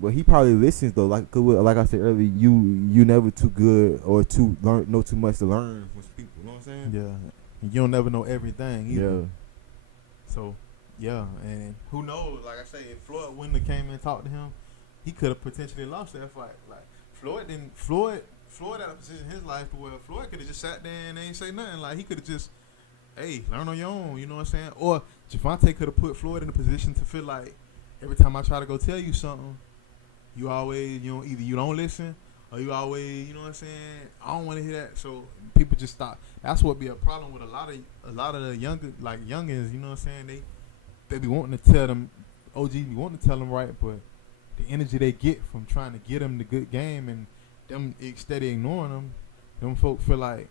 But he probably listens though. Like I said earlier, you never too good or know too much to learn from people. You know what I'm saying? Yeah. You don't never know everything either. Yeah. So yeah, and who knows? Like I say, if Floyd wouldn't have came in and talked to him, he could have potentially lost that fight. Like Floyd had a position in his life to where Floyd could have just sat there and ain't say nothing. Like he could have just, hey, learn on your own. You know what I'm saying? Or Javante could have put Floyd in a position to feel like every time I try to go tell you something, you always, you know, either you don't listen or you always, you know what I'm saying? I don't want to hear that. So people just stop. That's what be a problem with a lot of the youngins. You know what I'm saying? They be wanting to tell them, OG be wanting to tell them right, but the energy they get from trying to get them the good game and them steady ignoring them folk feel like,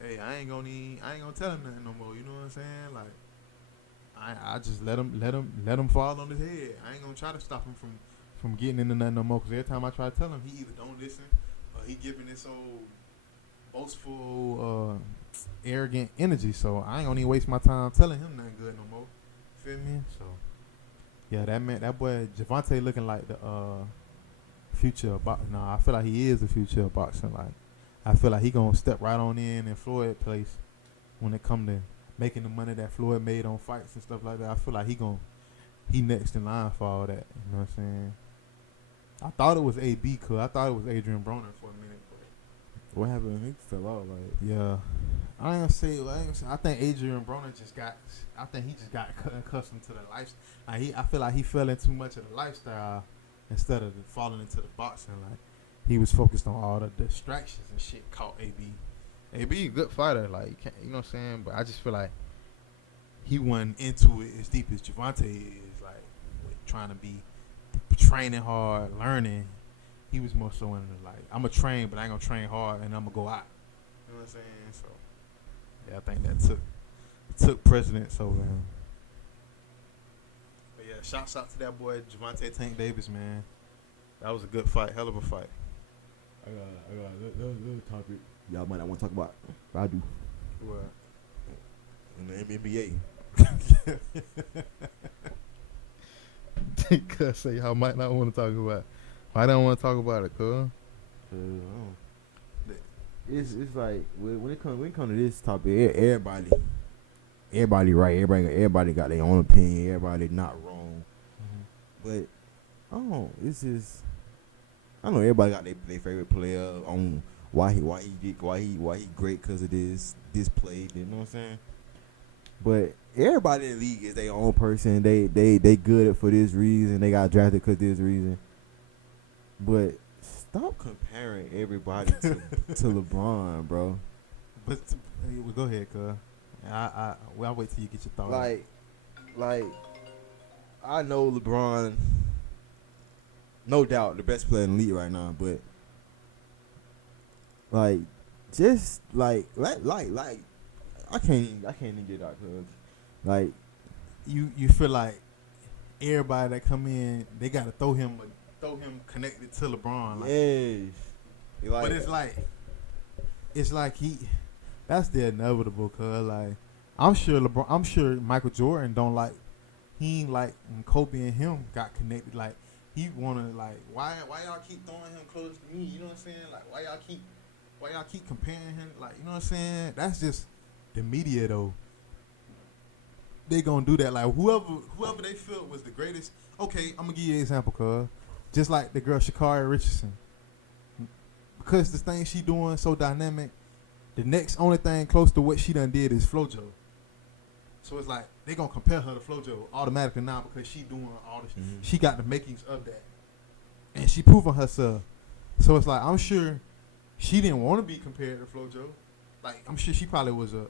hey, I ain't gonna tell him nothing no more. You know what I'm saying? Like, I just let him fall on his head. I ain't gonna try to stop him from getting into nothing no more. Cause every time I try to tell him, he either don't listen or he giving this old boastful, arrogant energy. So I ain't gonna even waste my time telling him nothing good no more. Feel me? So yeah, that boy Javante looking like the future of boxing. Nah, I feel like he is the future of boxing. Like, I feel like he gonna step right on in Floyd place when it come to making the money that Floyd made on fights and stuff like that. I feel like he next in line for all that. You know what I'm saying? I thought it was AB, cause I thought it was Adrian Broner for a minute. But What happened? He fell out. Like, yeah, I ain't gonna say. I think Adrian Broner just got. I think he just got accustomed to the lifestyle. Like I feel like he fell in too much of the lifestyle instead of falling into the boxing. Like he was focused on all the distractions and shit. Caught AB. AB a good fighter. Like you know what I'm saying. But I just feel like he wasn't into it as deep as Javante is. Like with trying to be training hard, learning. He was more so into like I'm gonna train, but I ain't gonna train hard, and I'm gonna go out. You know what I'm saying? So yeah, I think that took precedence over him. But yeah, shouts out to that boy Javante Tank Davis, man. That was a good fight, hell of a fight. I got another topic. Y'all might not want to talk about. But I do. What? In the NBA. Cuz say y'all might not want to talk about it. Why don't want to talk about it, cuz? It's like when it comes to this topic, everybody right. Everybody got their own opinion. Everybody not wrong. But I don't know. I know everybody got their favorite player on why he great because of this play. You know what I'm saying? But everybody in the league is their own person. They good for this reason. They got drafted because this reason. But stop comparing everybody to LeBron, bro. But well, go ahead, cuz. I'll wait till you get your thoughts. Like, I know LeBron, no doubt, the best player in the league right now. But like, just like, I can't even get out, cuz. Like, you feel like everybody that come in, they gotta throw him connected to LeBron. Like, yes. Like, but it's like that's the inevitable, cuz like I'm sure Michael Jordan he ain't like when Kobe and him got connected. Like he wanna like why y'all keep throwing him close to me? You know what I'm saying? Like why y'all keep comparing him? Like you know what I'm saying? That's just the media though. They gonna do that. Like whoever they feel was the greatest. Okay, I'm gonna give you an example, cuz. Just like the girl Sha'Carri Richardson. Because the thing she doing so dynamic, the next only thing close to what she done did is FloJo. So it's like they gonna compare her to FloJo automatically now because she doing all this. Mm-hmm. She got the makings of that, and she proving herself. So it's like I'm sure she didn't want to be compared to FloJo. Like I'm sure she probably was a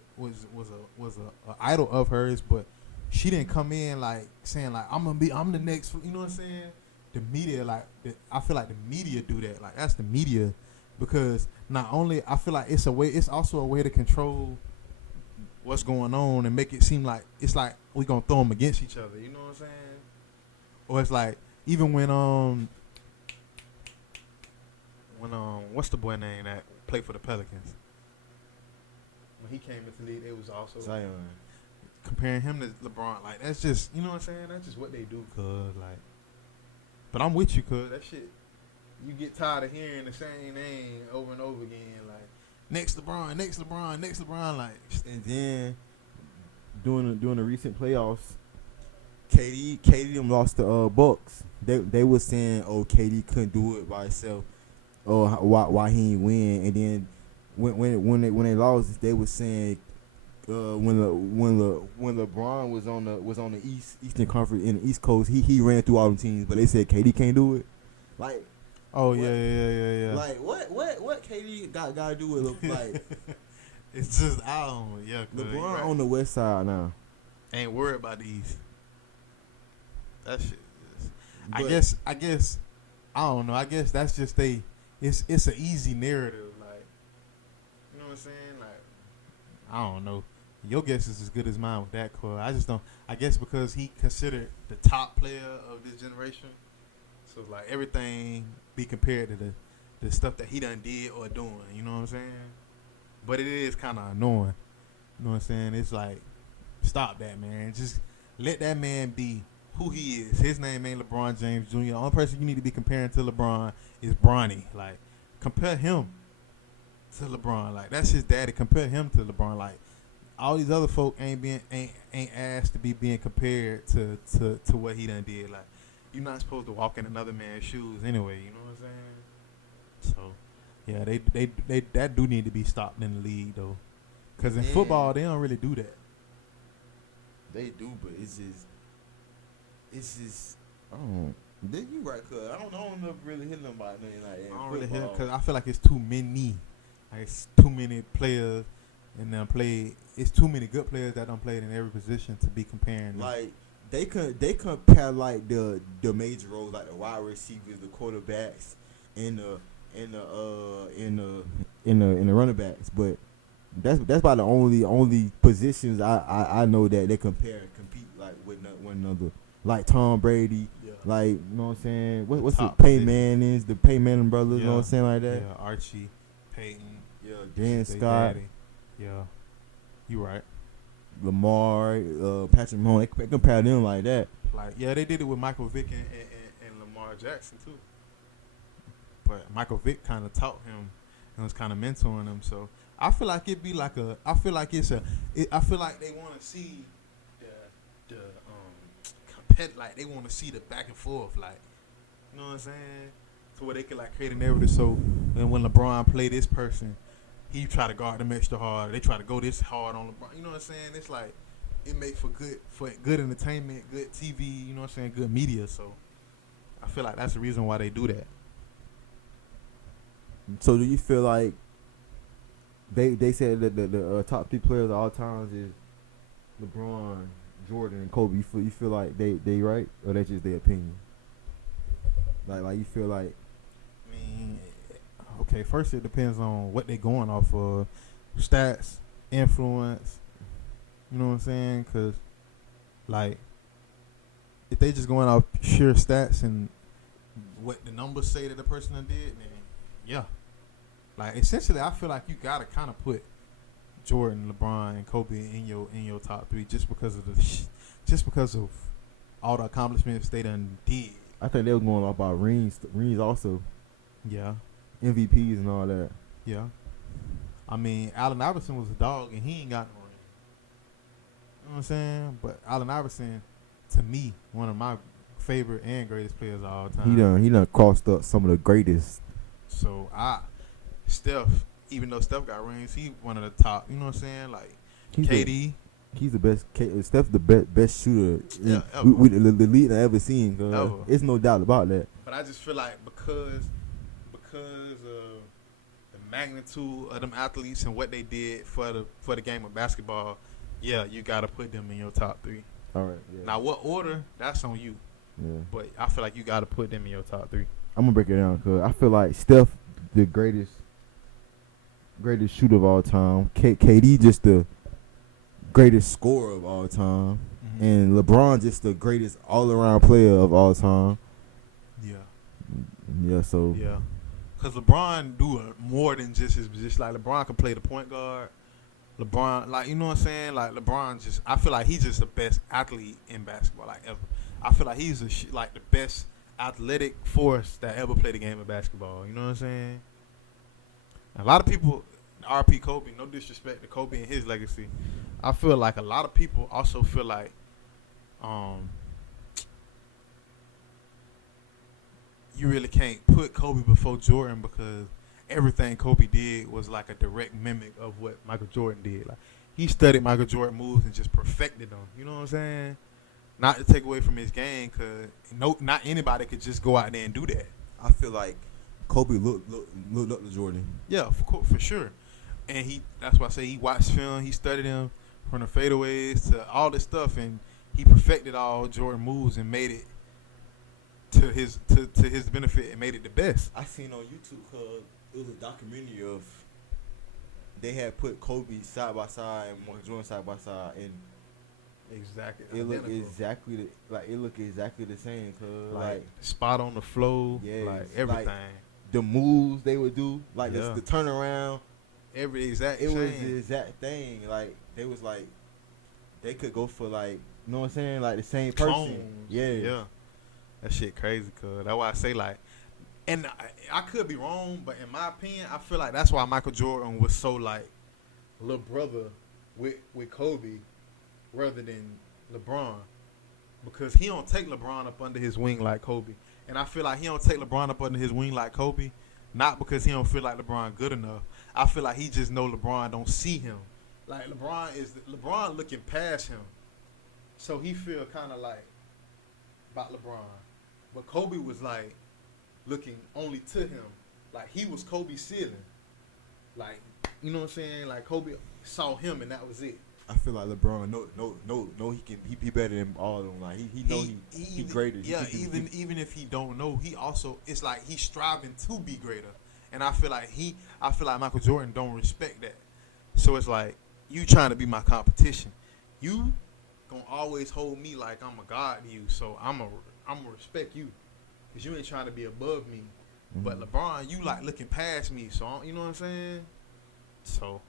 idol of hers, but she didn't come in like saying like I'm the next. You know what I'm saying? The media, I feel like the media do that. Like that's the media, because not only I feel like it's also a way to control what's going on and make it seem like it's like we gonna throw them against each other. You know what I'm saying? Or it's like even when what's the boy name that played for the Pelicans? When he came into the league, it was also Zion. Comparing him to LeBron. Like that's just, you know what I'm saying? That's just what they do, cuz like. But I'm with you, cuz that shit, you get tired of hearing the same name over and over again. Like, next LeBron, like. And then, during the recent playoffs, KD them lost the Bucks. They was saying, oh, KD couldn't do it by himself. Oh, why he ain't win? And then, when they lost, they was saying, when LeBron was on the Eastern Conference in the East Coast, he ran through all the teams, but they said KD can't do it. Like, oh yeah. Like what KD got to do with like? It's just I don't LeBron right. on the West Side now. Ain't worried about the East. That shit. I guess I don't know. I guess that's just it's an easy narrative. Like, you know what I'm saying? Like, I don't know. Your guess is as good as mine with that, cause I just don't. I guess because he considered the top player of this generation, so like everything be compared to the stuff that he done did or doing. You know what I'm saying? But it is kind of annoying. You know what I'm saying? It's like, stop that, man. Just let that man be who he is. His name ain't LeBron James Jr. The only person you need to be comparing to LeBron is Bronny. Like, compare him to LeBron. Like, that's his daddy. Compare him to LeBron. Like, all these other folk ain't asked to be being compared to what he done did. Like, you're not supposed to walk in another man's shoes anyway. You know what I'm saying? So, yeah, they that do need to be stopped in the league though, because in football they don't really do that. They do, but it's just. I don't. Then you right, cause I don't know really hit them about nothing like that. I don't really hear because I feel like it's too many. Like it's too many players and then play. It's too many good players that don't play in every position to be comparing. Like they compare like the major roles like the wide receivers, the quarterbacks, and the running backs. But that's about the only positions I know that they compare and compete like with one another. Like Tom Brady, like you know what I'm saying. What's the Peyton the Peyton Manning brothers? You know what I'm saying like that. Yeah, Archie, Peyton, Dan Scott. Daddy. Yeah, you right. Lamar, Patrick Mahomes, they compare them like that. Like they did it with Michael Vick and Lamar Jackson too. But Michael Vick kind of taught him and was kind of mentoring him. So I feel like it'd be like I feel like they want to see the like they want to see the back and forth, like you know what I'm saying, so where they can like create a narrative. So when LeBron play this person, he try to guard them extra hard. They try to go this hard on LeBron. You know what I'm saying? It's like it make for good entertainment, good TV. You know what I'm saying? Good media. So I feel like that's the reason why they do that. So do you feel like they said that the top 3 players of all times is LeBron, Jordan, and Kobe? You feel like they right, or that's just their opinion? Like you feel like? I mean, okay. First, it depends on what they going off of, stats, influence. You know what I'm saying? Cause like if they just going off sheer stats and what the numbers say that the person did, then yeah. Like essentially, I feel like you gotta kind of put Jordan, LeBron, and Kobe in your top 3 just because of all the accomplishments they done did. I think they was going off about rings also. Yeah. MVPs and all that. Yeah. I mean, Allen Iverson was a dog and he ain't got no ring. You know what I'm saying? But Allen Iverson, to me, one of my favorite and greatest players of all time. He done crossed up some of the greatest. So Steph, even though Steph got rings, he one of the top. You know what I'm saying? Like KD. He's the best. Steph the best shooter ever. We the lead I ever seen. Ever. It's no doubt about that. But I just feel like because of the magnitude of them athletes and what they did for the game of basketball, yeah, you gotta put them in your top 3. All right. Yeah. Now, what order? That's on you. Yeah. But I feel like you gotta put them in your top 3. I'm gonna break it down because I feel like Steph, the greatest shooter of all time. KD just the greatest scorer of all time, and LeBron just the greatest all-around player of all time. Yeah. Yeah. So. Yeah. Cause LeBron do more than just his position. Like LeBron can play the point guard. LeBron, like you know what I'm saying. Like LeBron I feel like he's just the best athlete in basketball like ever. I feel like he's like the best athletic force that ever played the game of basketball. You know what I'm saying? A lot of people, R.P. Kobe, no disrespect to Kobe and his legacy. I feel like a lot of people also feel like you really can't put Kobe before Jordan because everything Kobe did was like a direct mimic of what Michael Jordan did. Like he studied Michael Jordan moves and just perfected them. You know what I'm saying? Not to take away from his game, cause not anybody could just go out there and do that. I feel like Kobe looked up to Jordan. Yeah, for sure. And that's why I say he watched film. He studied him from the fadeaways to all this stuff, and he perfected all Jordan moves and made it to his benefit and made it the best. I seen on YouTube cause it was a documentary of they had put Kobe side by side and Michael Jordan side by side, and exactly it looked exactly the same. Cause like spot on the flow, like everything. Like the moves they would do, like the turnaround, it was the exact thing. Like they was like they could go for like you know what I'm saying, like the same person. Clones. Yeah. That shit crazy, cuz. That's why I say, like, and I could be wrong, but in my opinion, I feel like that's why Michael Jordan was so, like, little brother with Kobe rather than LeBron. because he don't take LeBron up under his wing like Kobe. And I feel like he don't take LeBron up under his wing like Kobe, not because he don't feel like LeBron good enough. I feel like he just know LeBron don't see him. Like LeBron looking past him, so he feel kind of like about LeBron. But Kobe was like looking only to him, like he was Kobe's ceiling. Like, you know what I'm saying? Like Kobe saw him and that was it. I feel like LeBron no he be better than all of them. Like he know he greater. Yeah, even if he don't know, he also, it's like he's striving to be greater. And I feel like Michael Jordan don't respect that. So it's like, you trying to be my competition. You gonna always hold me like I'm a god to you. So I'm gonna respect you, cause you ain't trying to be above me. Mm-hmm. But LeBron, you like looking past me. So you know what I'm saying? So,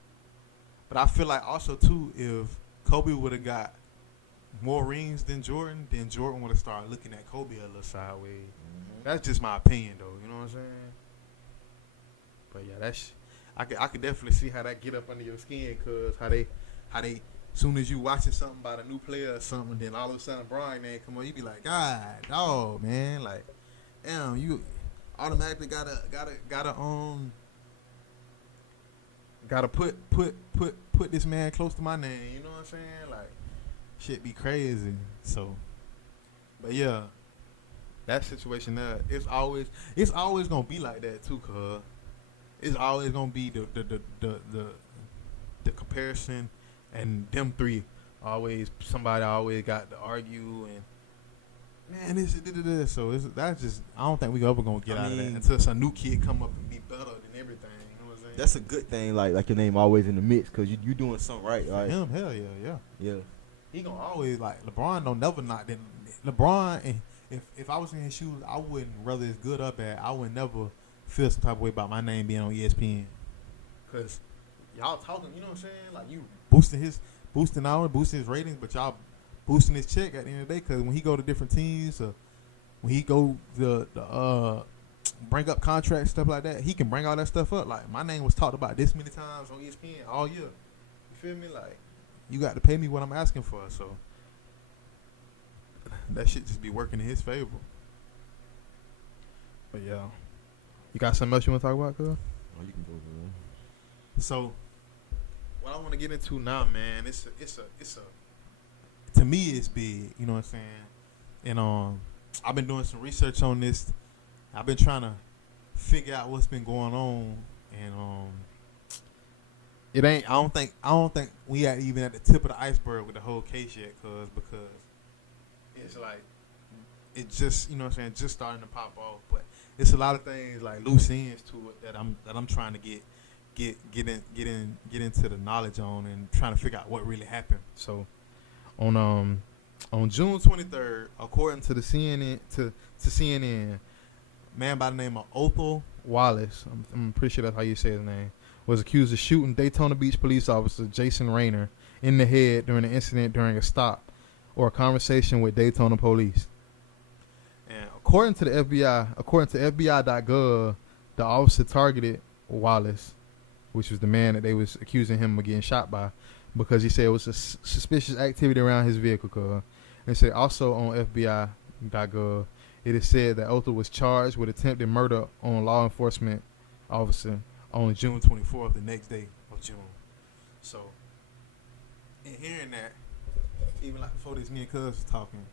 but I feel like also too, if Kobe would have got more rings than Jordan, then Jordan would have started looking at Kobe a little sideways. Mm-hmm. That's just my opinion, though. You know what I'm saying? But yeah, I could definitely see how that get up under your skin, cause how they, soon as you watching something about a new player or something, then all of a sudden Brian name come on, you be like, God, dog, man, like, damn, you automatically gotta put this man close to my name. You know what I'm saying? Like, shit be crazy. So, but yeah, that situation there, it's always gonna be like that too, cuz it's always gonna be the comparison, and them three somebody always got to argue, and man, this. So that's just, I don't think we ever gonna get out of that until some new kid come up and be better than everything. You know what I'm saying? That's a good thing. Like your name always in the mix, cause you doing something right. Like him, hell yeah. He gonna always, like, LeBron don't never knock that. LeBron, and if I was in his shoes, I wouldn't, whether it's good or bad, I would never feel some type of way about my name being on ESPN, cause y'all talking, you know what I'm saying? Like, you boosting his ratings, but y'all boosting his check at the end of the day. Cause when he go to different teams, or when he go to bring up contracts, stuff like that, he can bring all that stuff up. Like, my name was talked about this many times on ESPN all year. You feel me? Like, you got to pay me what I'm asking for. So that shit just be working in his favor. But yeah, you got something else you want to talk about, cuz? Oh, you can go, bro. So what I want to get into now, man, it's a to me it's big. You know what I'm saying? And I've been doing some research on this. I've been trying to figure out what's been going on, and it ain't. I don't think we are even at the tip of the iceberg with the whole case yet, because it's like, it just, you know what I'm saying, just starting to pop off. But it's a lot of things like loose ends to it that I'm trying to get into the knowledge on, and trying to figure out what really happened. So on June 23rd, according to the CNN, man by the name of Othel Wallace, I'm pretty sure that's how you say his name, was accused of shooting Daytona Beach police officer Jason Rayner in the head during an incident during a stop or a conversation with Daytona police. And according to FBI.gov, the officer targeted Wallace, which was the man that they was accusing him of getting shot by, because he said it was a suspicious activity around his vehicle. And said also on FBI.gov, it is said that Othel was charged with attempted murder on a law enforcement officer on June 24th, the next day of June. So, in hearing that, even like before this, me and Cuz was talking,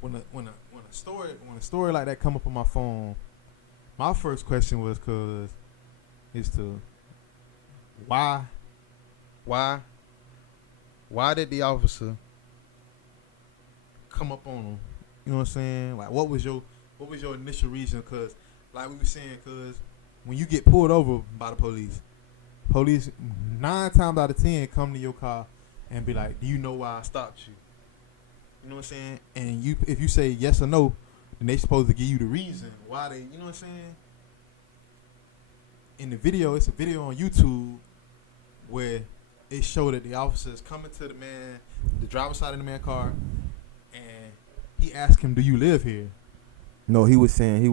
when a story like that come up on my phone, my first question was, Cuz, is to why did the officer come up on him? You know what I'm saying? Like, what was your initial reason? Cause like we were saying, cause when you get pulled over by the police 9 times out of 10 come to your car and be like, do you know why I stopped you? You know what I'm saying? And if you say yes or no, then they supposed to give you the reason why they, you know what I'm saying? In the video, it's a video on YouTube where it showed that the officer is coming to the driver's side of the man's car, and he asked him, do you live here? No, he was saying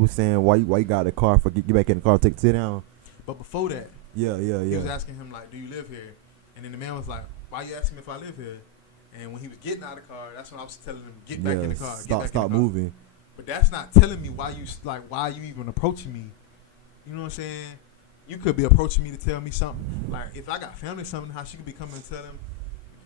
why you got the car, for get back in the car, sit down. But before that, yeah, he was asking him, like, do you live here? And then the man was like, why you asking me if I live here? And when he was getting out of the car, that's when I was telling him get back in the car. Stop moving. But that's not telling me why you even approaching me. You know what I'm saying? You could be approaching me to tell me something. Like if I got family or something, how she could be coming and tell them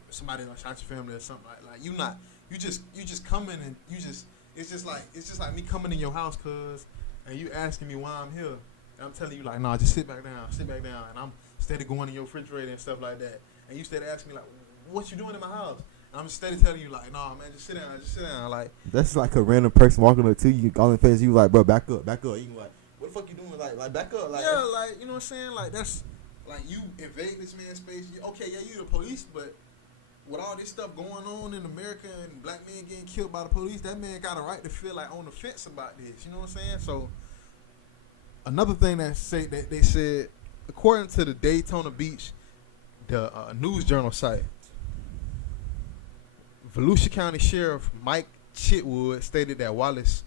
somebody gonna shot your family or something like you just coming and it's just like me coming in your house, cuz, and you asking me why I'm here. And I'm telling you like, nah, just sit back down, and I'm steady going in your refrigerator and stuff like that. And you steady asking me like, what you doing in my house? And I'm steady telling you like, nah, man, just sit down. Like that's like a random person walking up to you, all in face. You like, bro, back up. You like, what the fuck you doing? Like back up. Like, yeah, like you know what I'm saying? Like that's like you invade this man's space. Okay, yeah, you the police, but with all this stuff going on in America and black men getting killed by the police, that man got a right to feel like on the fence about this. You know what I'm saying? So another thing that they said, according to the Daytona Beach, the news journal site, Volusia County Sheriff Mike Chitwood stated that Wallace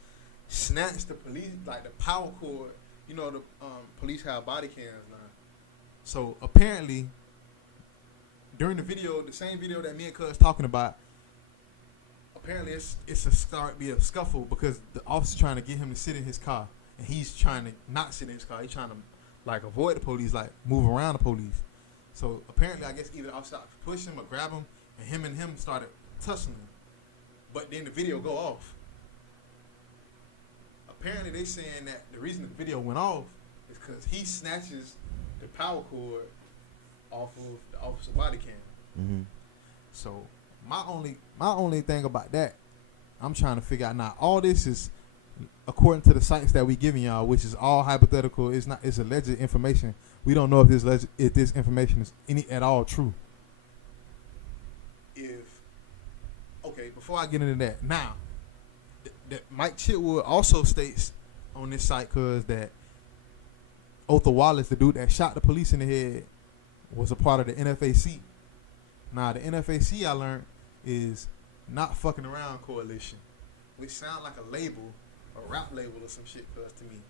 snatched the police, like the power cord. You know, the police have body cams now. So apparently, during the video, the same video that me and Cuz talking about, apparently it's be a scuffle because the officer trying to get him to sit in his car, and he's trying to not sit in his car. He's trying to like avoid the police, like move around the police. So apparently, I guess either the officer pushed him or grab him, and him started tussling him. But then the video go off. Apparently, they saying that the reason the video went off is because he snatches the power cord off of the officer body cam. Mm-hmm. So my only thing about that, I'm trying to figure out now. All this is according to the sites that we giving y'all, which is all hypothetical. It's alleged information. We don't know if this information is any at all true. Before I get into that, now that Mike Chitwood also states on this site, cause that Otha Wallace, the dude that shot the police in the head, was a part of the NFAC. Now the NFAC, I learned, is not fucking around coalition, which sound like a label, a rap label or some shit, cuz to me.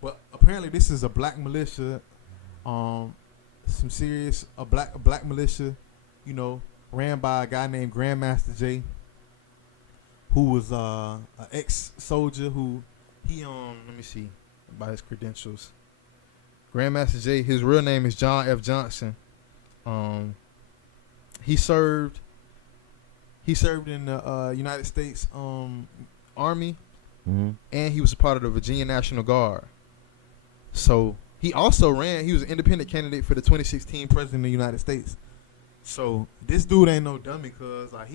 But apparently this is a black militia, a black militia, you know, ran by a guy named Grandmaster Jay, who was an ex-soldier who let me see about his credentials. Grandmaster Jay, his real name is John F. Johnson. He served in the United States Army, mm-hmm. and he was a part of the Virginia National Guard. So he also he was an independent candidate for the 2016 President of the United States. So this dude ain't no dummy, cuz like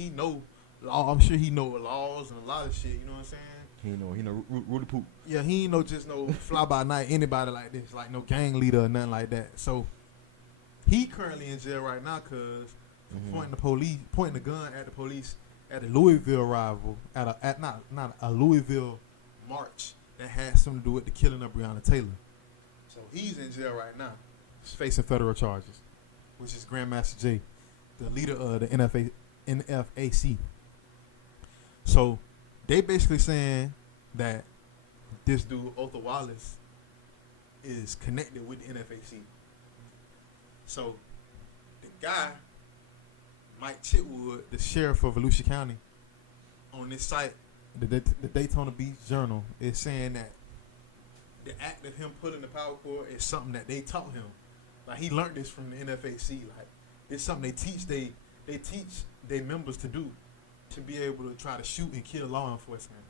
I'm sure he know laws and a lot of shit, you know what I'm saying? He know Rudy Poop. Yeah, he ain't no just no fly by night anybody like this, like no gang leader or nothing like that. So he currently in jail right now cuz Mm-hmm. pointing the gun at the police at a Louisville rival, not a Louisville march that had something to do with the killing of Breonna Taylor. So he's in jail right now. He's facing federal charges, which is Grandmaster Jay, the leader of the NFAC. So they basically saying that this dude, Otha Wallace, is connected with the NFAC. So the guy, Mike Chitwood, the sheriff of Volusia County, on this site, the Daytona Beach Journal, is saying that the act of him pulling the power cord is something that they taught him. Like he learned this from the NFAC. Like it's something they teach their members to do, to be able to try to shoot and kill law enforcement.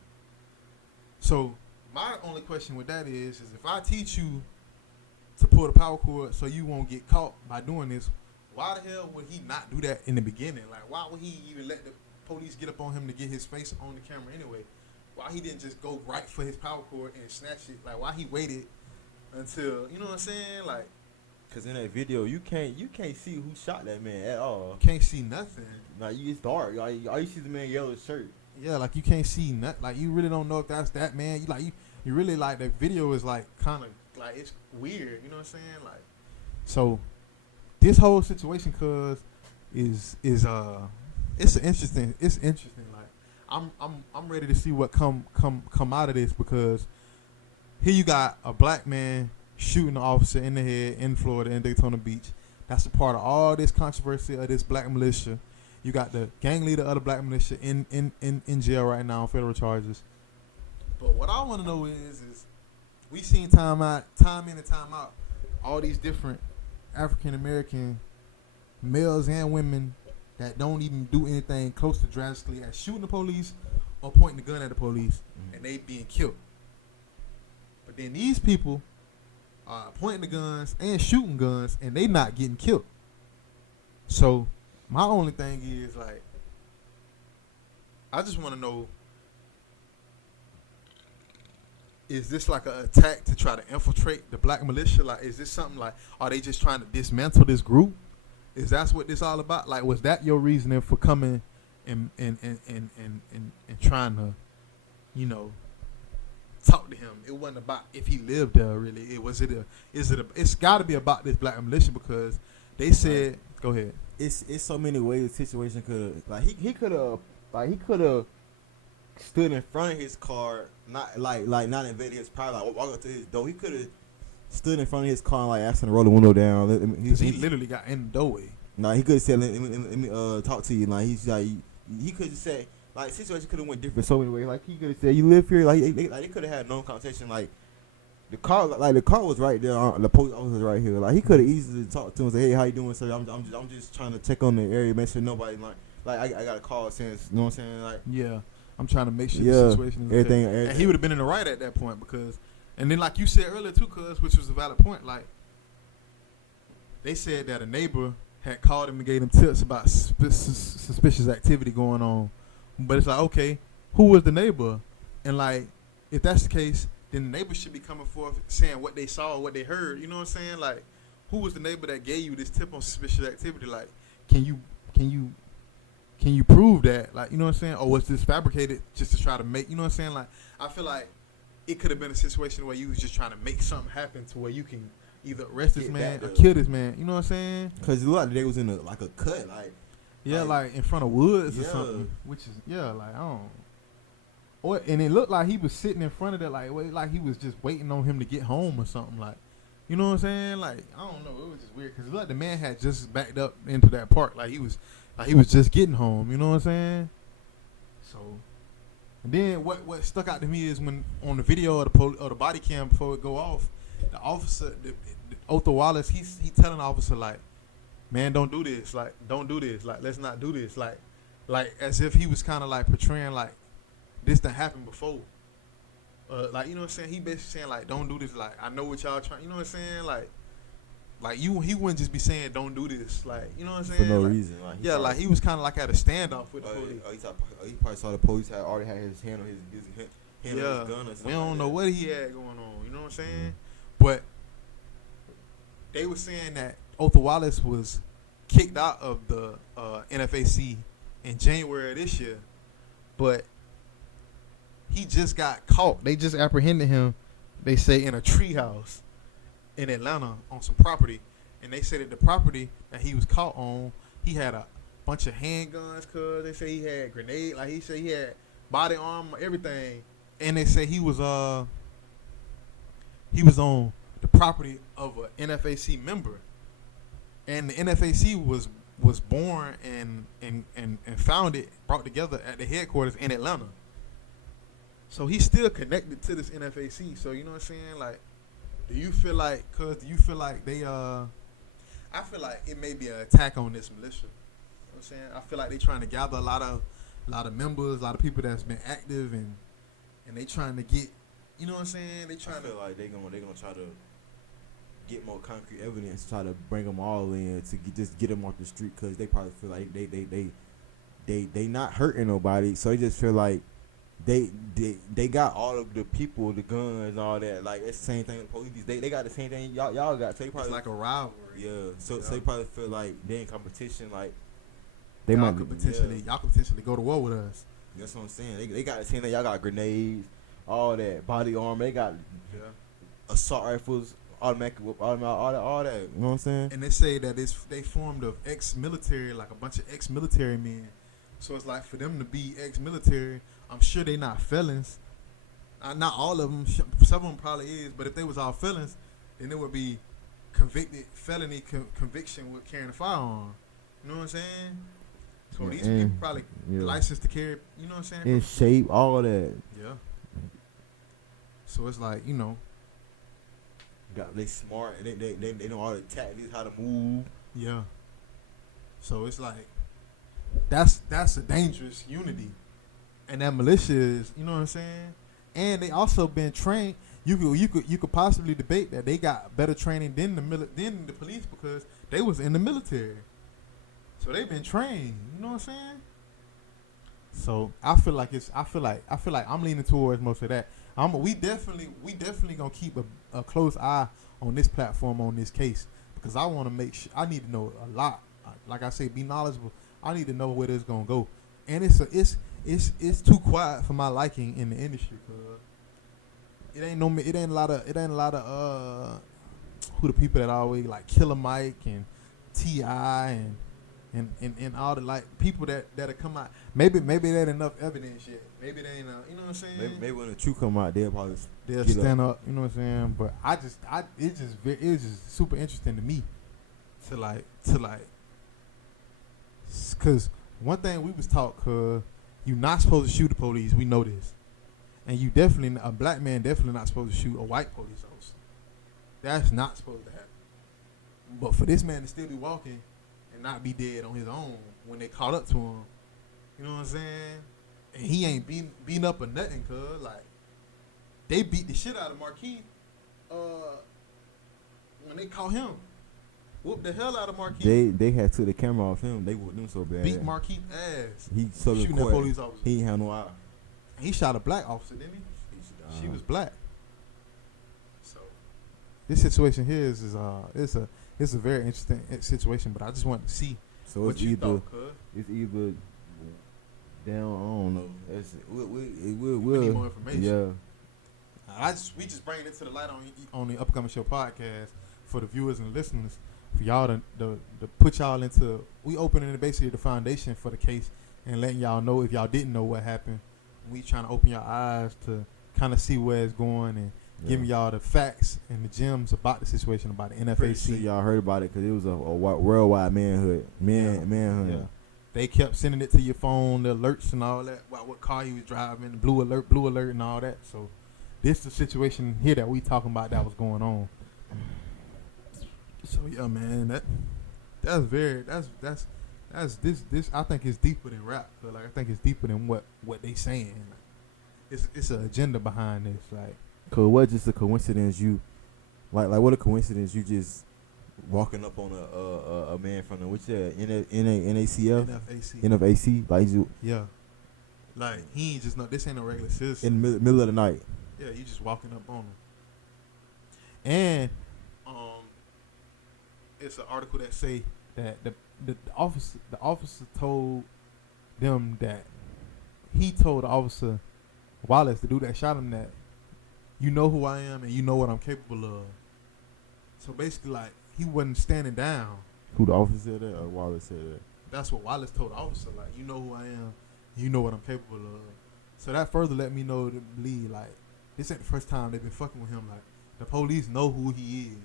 So my only question with that is if I teach you to pull the power cord so you won't get caught by doing this, why the hell would he not do that in the beginning? Like, why would he even let the police get up on him to get his face on the camera anyway? Why he didn't just go right for his power cord and snatch it? Like, why he waited until, you know what I'm saying? Like, cause in that video you can't see who shot that man at all. Can't see nothing. Like it's dark. Like all you see is the man yellow shirt. Yeah, like you can't see nothing. Like you really don't know if that's that man. You really like the video is like kind of like it's weird. You know what I'm saying? Like, so this whole situation, cause is it's interesting. Like I'm ready to see what come out of this, because here you got a black man shooting an officer in the head in Florida in Daytona Beach. That's a part of all this controversy of this black militia. You got the gang leader of the black militia in jail right now on federal charges. But what I want to know is we seen time in and time out, all these different African American males and women that don't even do anything close to drastically as shooting the police or pointing the gun at the police, and they being killed. But then these people are pointing the guns and shooting guns, and they not getting killed. So my only thing is, like, I just want to know, is this like an attack to try to infiltrate the black militia? Like, is this something like, are they just trying to dismantle this group? Is that what this all about? Like, was that your reasoning for coming and trying to, you know, talk to him? It wasn't about if he lived there, really. It's got to be about this black militia, because they said, go ahead. It's so many ways the situation could, like, he could have stood in front of his car, not not invaded his private, like walk up to his door. He could have stood in front of his car and like asked him to roll the window down. He literally got in the doorway. Nah, he could have said, let me talk to you. Like, he's like, he could have said, like, the situation could have went different so many ways. Like, he could have said, you live here. Like, they could have had no conversation. Like, the car was right there. The police officer was right here. Like, he could have easily talked to him and say, hey, how you doing, sir? I'm just trying to check on the area, make sure nobody I got a call since, you know what I'm saying? Like, yeah, I'm trying to make sure the situation is everything. And he would have been in the right at that point, because, and then like you said earlier too, cuz, which was a valid point, like, they said that a neighbor had called him and gave him tips about suspicious activity going on. But it's like, okay, who was the neighbor? And like, if that's the case, then the neighbor should be coming forth saying what they saw, what they heard. You know what I'm saying? Like, who was the neighbor that gave you this tip on suspicious activity? Like, can you prove that? Like, you know what I'm saying? Or was this fabricated just to try to make, you know what I'm saying? Like, I feel like it could have been a situation where you was just trying to make something happen to where you can either arrest this man or kill this man. You know what I'm saying? Because a lot of they was in a cut, like. Yeah, like in front of woods or something. Which is, like, I don't. Or, and it looked like he was sitting in front of that, like he was just waiting on him to get home or something. Like, you know what I'm saying? Like, I don't know. It was just weird, because like the man had just backed up into that park, like he was just getting home. You know what I'm saying? So, and then what stuck out to me is when on the video of the body cam before it go off, the officer, the Otho Wallace, he telling the officer, like, man, don't do this. Like, don't do this. Like, let's not do this. Like as if he was kind of like portraying like this done happened before. Like, you know what I'm saying? He basically saying, like, don't do this. Like, I know what y'all trying. You know what I'm saying? Like he wouldn't just be saying don't do this. Like, you know what I'm saying? For no like, reason. Like, like he was kind of like at a standoff with the police. He probably saw the police already had his hand on his gun or something. We don't like know that. what he had going on. You know what I'm saying? But they were saying that Otho Wallace was kicked out of the NFAC in January of this year, but he just got caught. They just apprehended him, they say, in a treehouse in Atlanta on some property. And they said that the property that he was caught on, he had a bunch of handguns, cuz they say he had grenade, like he said he had body armor, everything. And they say he was on the property of an NFAC member. And the NFAC was born and founded, brought together at the headquarters in Atlanta. So he's still connected to this NFAC. So, you know what I'm saying? Like, do you feel like they I feel like it may be an attack on this militia. You know what I'm saying? I feel like they trying to gather a lot of members, a lot of people that's been active, and they trying to get, you know what I'm saying? They trying I feel like they gonna try to get more concrete evidence, try to bring them all in to just get them off the street, because they probably feel like they not hurting nobody, so they just feel like they got all of the people, the guns, all that. Like, it's the same thing with police. They got the same thing y'all got. So they probably, it's like a rivalry. Yeah. So they probably feel like they in competition. Like, y'all could potentially go to war with us. That's what I'm saying. They got the same thing. Y'all got grenades, all that, body armor. They got assault rifles, automatic, all that. You know what I'm saying? And they say that they formed of ex-military, like a bunch of ex-military men. So it's like, for them to be ex-military, I'm sure they not felons. Not all of them. Some of them probably is. But if they was all felons, then it would be felony conviction with carrying a firearm. You know what I'm saying? So these and- people probably yeah. licensed to carry. You know what I'm saying? In shape, all of that. Yeah. So it's like, you know, They smart. And they know all the tactics, how to move. yeah. So it's like that's a dangerous unity, and that militia is, you know what I'm saying. And they also been trained. You could possibly debate that they got better training than than the police because they was in the military. So they've been trained. You know what I'm saying? So I feel like I'm leaning towards most of that. We definitely gonna keep a close eye on this platform, on this case, because I want to make sure. I need to know a lot. Like I say, be knowledgeable. I need to know where this gonna go. And it's too quiet for my liking in the industry. Cause it ain't a lot of who the people that always like Killer Mike and T.I. and all the like people that'll come out. Maybe there ain't enough evidence yet. Maybe they ain't. You know what I'm saying? Maybe when the truth come out, they'll stand up. You know what I'm saying? But it's just super interesting to me to like, cause one thing we was taught, cause you not supposed to shoot the police. We know this, and a black man definitely not supposed to shoot a white police officer. That's not supposed to happen. But for this man to still be walking and not be dead on his own when they caught up to him, you know what I'm saying? And he ain't beaten up or nothing, cuz like they beat the shit out of Marquis when they caught him. Whooped the hell out of Marquis. They had took the camera off him. They whooped him so bad. Beat Marquis ass. He shooting that police officer. He ain't had no eye. He shot a black officer, didn't he? She was black. So this situation here is it's a very interesting situation. But I just want to see what you thought, cuz. It's either down. I don't know. We need more information. Yeah. We just bring it to the light on the upcoming show podcast for the viewers and listeners, for y'all to put y'all into. We opening basically the foundation for the case and letting y'all know if y'all didn't know what happened. We trying to open your eyes to kind of see where it's going and giving y'all the facts and the gems about the situation, about the NFAC. Sure y'all heard about it because it was a worldwide manhunt. Yeah. They kept sending it to your phone, the alerts and all that, about what car he was driving, blue alert, and all that. So this is the situation here that we talking about that was going on. So yeah, man, that's this. I think it's deeper than rap. So like I think it's deeper than what they saying. It's an agenda behind this. Like, cause what just a coincidence? You like what a coincidence? You just walking up on a man from the which NFAC like you. Yeah, like he ain't just no. This ain't no regular citizen. In the middle of the night. Yeah, you just walking up on him. And it's an article that say that the officer told them that he told the officer Wallace, the dude that shot him, that you know who I am and you know what I'm capable of. So basically, like, he wasn't standing down. Who, the officer said that or Wallace said that? That's what Wallace told the officer, like, you know who I am, you know what I'm capable of. So that further let me know to believe, like, this ain't the first time they've been fucking with him. Like, the police know who he is.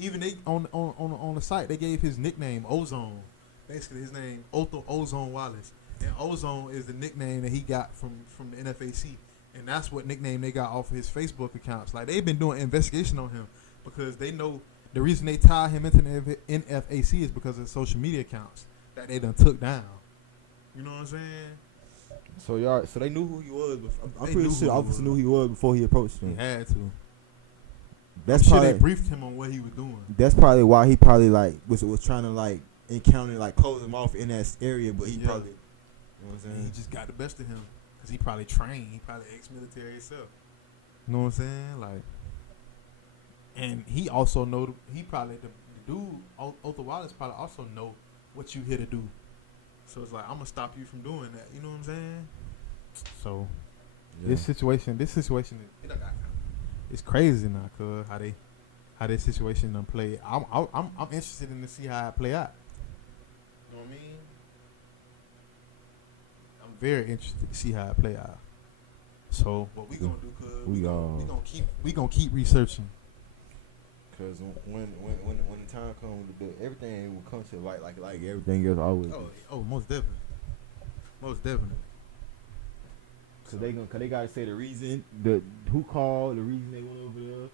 Even they on the site, they gave his nickname Ozone. Basically, his name Ozone Wallace, and Ozone is the nickname that he got from the NFAC, and that's what nickname they got off of his Facebook accounts. Like, they've been doing investigation on him because they know the reason they tie him into the NFAC is because of social media accounts that they done took down. You know what I'm saying? So they knew who he was. I'm pretty sure the officer knew who he was before he approached him. He had to. That's I'm probably sure they briefed him on what he was doing. That's probably why he probably like was trying to like encounter, like close him off in that area, but he probably, you know what I'm saying? He just got the best of him because he probably trained. He probably ex-military himself. You know what I'm saying? Like, and he also know he probably the dude Otho Wallace probably also know what you here to do. So it's like, I'm gonna stop you from doing that. You know what I'm saying? So this situation, it's crazy now, cause how this situation done play. I'm interested in to see how it play out. You know what I mean? I'm very interested to see how it play out. So what we gonna do? Cause we gonna keep researching. Cause when the time comes, everything will come to light like everything else always. Oh, most definitely. Most definitely. Cause they gotta say the reason, who called, the reason they went over there.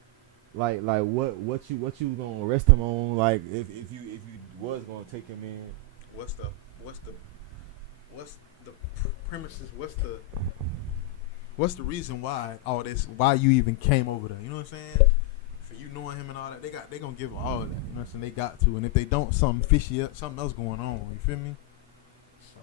Like what you gonna arrest him on? Like if you was gonna take him in. What's the premises? What's the reason why all this? Why you even came over there? You know what I'm saying? For you knowing him and all that, they gonna give all of that. You know what I'm saying? They got to, and if they don't, something fishy up, something else going on. You feel me? So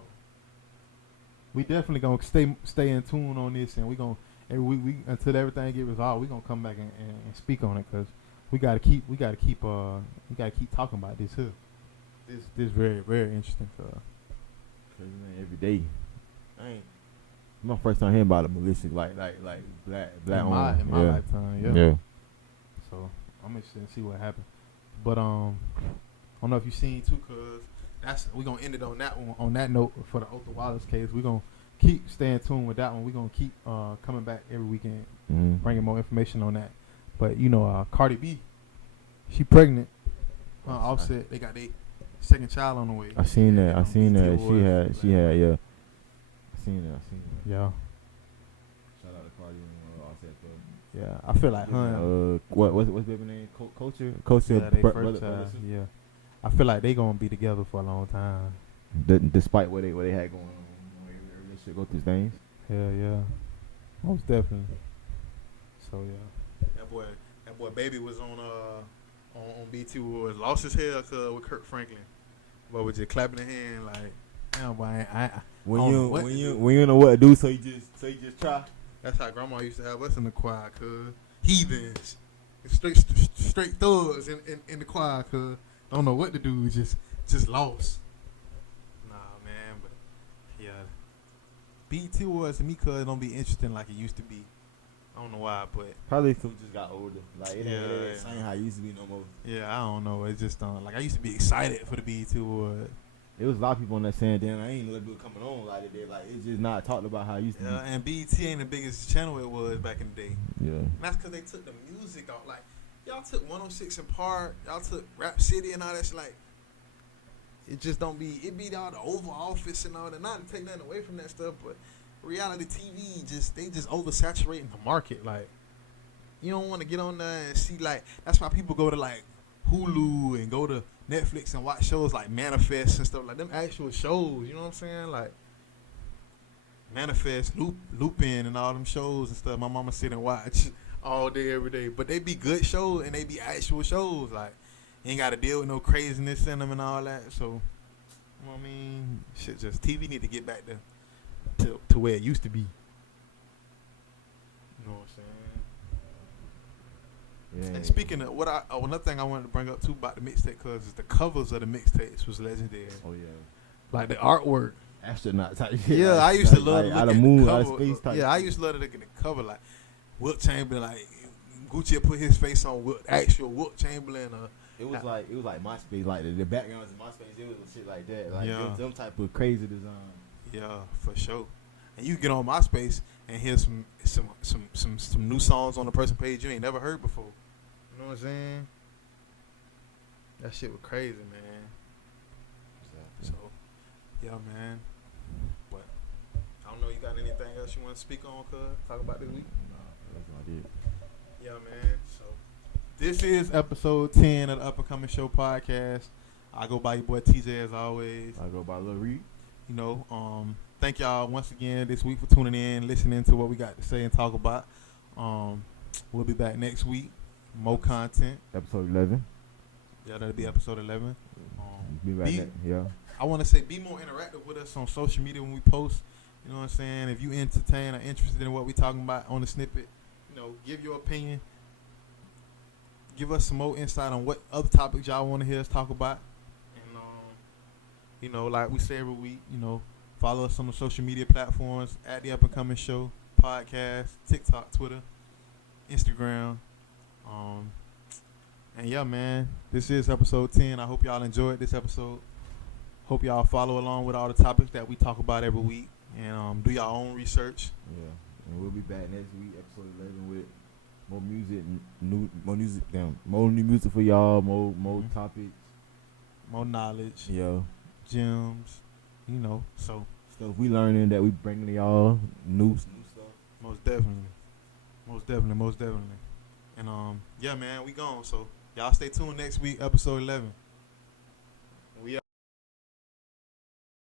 we definitely gonna stay in tune on this, and we gonna every week until everything get resolved, we gonna come back and speak on it, cause we gotta keep talking about this here. This very, very interesting. Cause man, every day. My first time hearing about a militia like black in my lifetime, yeah. So I'm interested to see what happens. But I don't know if you seen too, cause we gonna end it on that one. On that note, for the Otha Wallace case, we gonna keep staying tuned with that one. We gonna keep coming back every weekend, bringing more information on that. But Cardi B, she pregnant. Offset, they got their second child on the way. I seen that. She had, yeah. I seen that. Yeah. Shout out to Cardi and Offset for. Yeah, I feel like what's baby name? Culture. Yeah, they first child. Yeah, I feel like they gonna be together for a long time. Despite what they had going on, they should go through things. Yeah, most definitely. So yeah, that boy, baby was on BT Awards, lost his hair with Kirk Franklin, but was just clapping the hand like, damn boy, when you know what to do, so you just try. That's how Grandma used to have us in the choir, cuz heathens, straight thugs in the choir, cuz don't know what to do, just lost. Nah, man, but yeah, BT Awards to me, cuz don't be interesting like it used to be. I don't know why, but probably because just got older. Like it ain't same how it used to be no more. Yeah, I don't know. It just like I used to be excited for the BET Award. It was a lot of people on that saying, damn, I ain't know that dude coming on like it did. Like it's just not talked about how it used to be. And BET ain't the biggest channel it was back in the day. Yeah. And that's because they took the music out. Like y'all took 106 and Park, y'all took Rap City and all that shit. Like it just don't be. It be all the Oval Office and all that. Not to take nothing away from that stuff, but reality TV they just oversaturating the market. Like you don't want to get on there and see, like that's why people go to like Hulu and go to Netflix and watch shows like Manifest and stuff like them actual shows. You know what I'm saying? Like Manifest, Lupin, and all them shows and stuff. My mama sit and watch all day every day, but they be good shows and they be actual shows. Like you ain't got to deal with no craziness in them and all that. So you know what I mean? Shit, just TV need to get back to where it used to be. You know what I'm saying? Yeah. And speaking of another thing I wanted to bring up too about the mixtape, cause the covers of the mixtapes was legendary. Oh yeah. Like the artwork. Astronaut type shit. Yeah, like, I used to love like to look out at of moon, the out cover. of space type. Yeah, I used to love to look at the cover. Like Wilt Chamberlain, like Gucci had put his face on actual Wilt Chamberlain. It was like MySpace, like the backgrounds in MySpace. It was shit like that, like Yeah. them type of crazy design. Yeah, for sure. And you get on MySpace and hear some new songs on the person page you ain't never heard before. You know what I'm saying? That shit was crazy, man. So, yeah, man. But I don't know. You got anything else you want to speak on? Talk about this week? Nah, that's not it. Yeah, man. So this is episode 10 of the Up and Coming Show podcast. I go by your boy TJ as always. I go by Lil Reed. You know, thank y'all once again this week for tuning in, listening to what we got to say and talk about. We'll be back next week. More content. Episode 11. Yeah, that'll be episode 11. Be right back. Yeah. I want to say be more interactive with us on social media when we post. You know what I'm saying? If you entertain or interested in what we talking about on the snippet, you know, give your opinion. Give us some more insight on what other topics y'all want to hear us talk about. And, you know, like we say every week, you know, follow us on the social media platforms at The Up and Coming Show podcast, TikTok, Twitter, Instagram. And yeah, man, this is episode 10. I hope y'all enjoyed this episode. Hope y'all follow along with all the topics that we talk about every week, and do your own research. Yeah, and we'll be back next week, episode 11, with more music, more new music for y'all, more topics, more knowledge, yeah, gems, you know. So stuff we learning that we bringing to y'all, new stuff. Most definitely. Most definitely. And yeah, man, we gone. So y'all stay tuned next week, episode 11.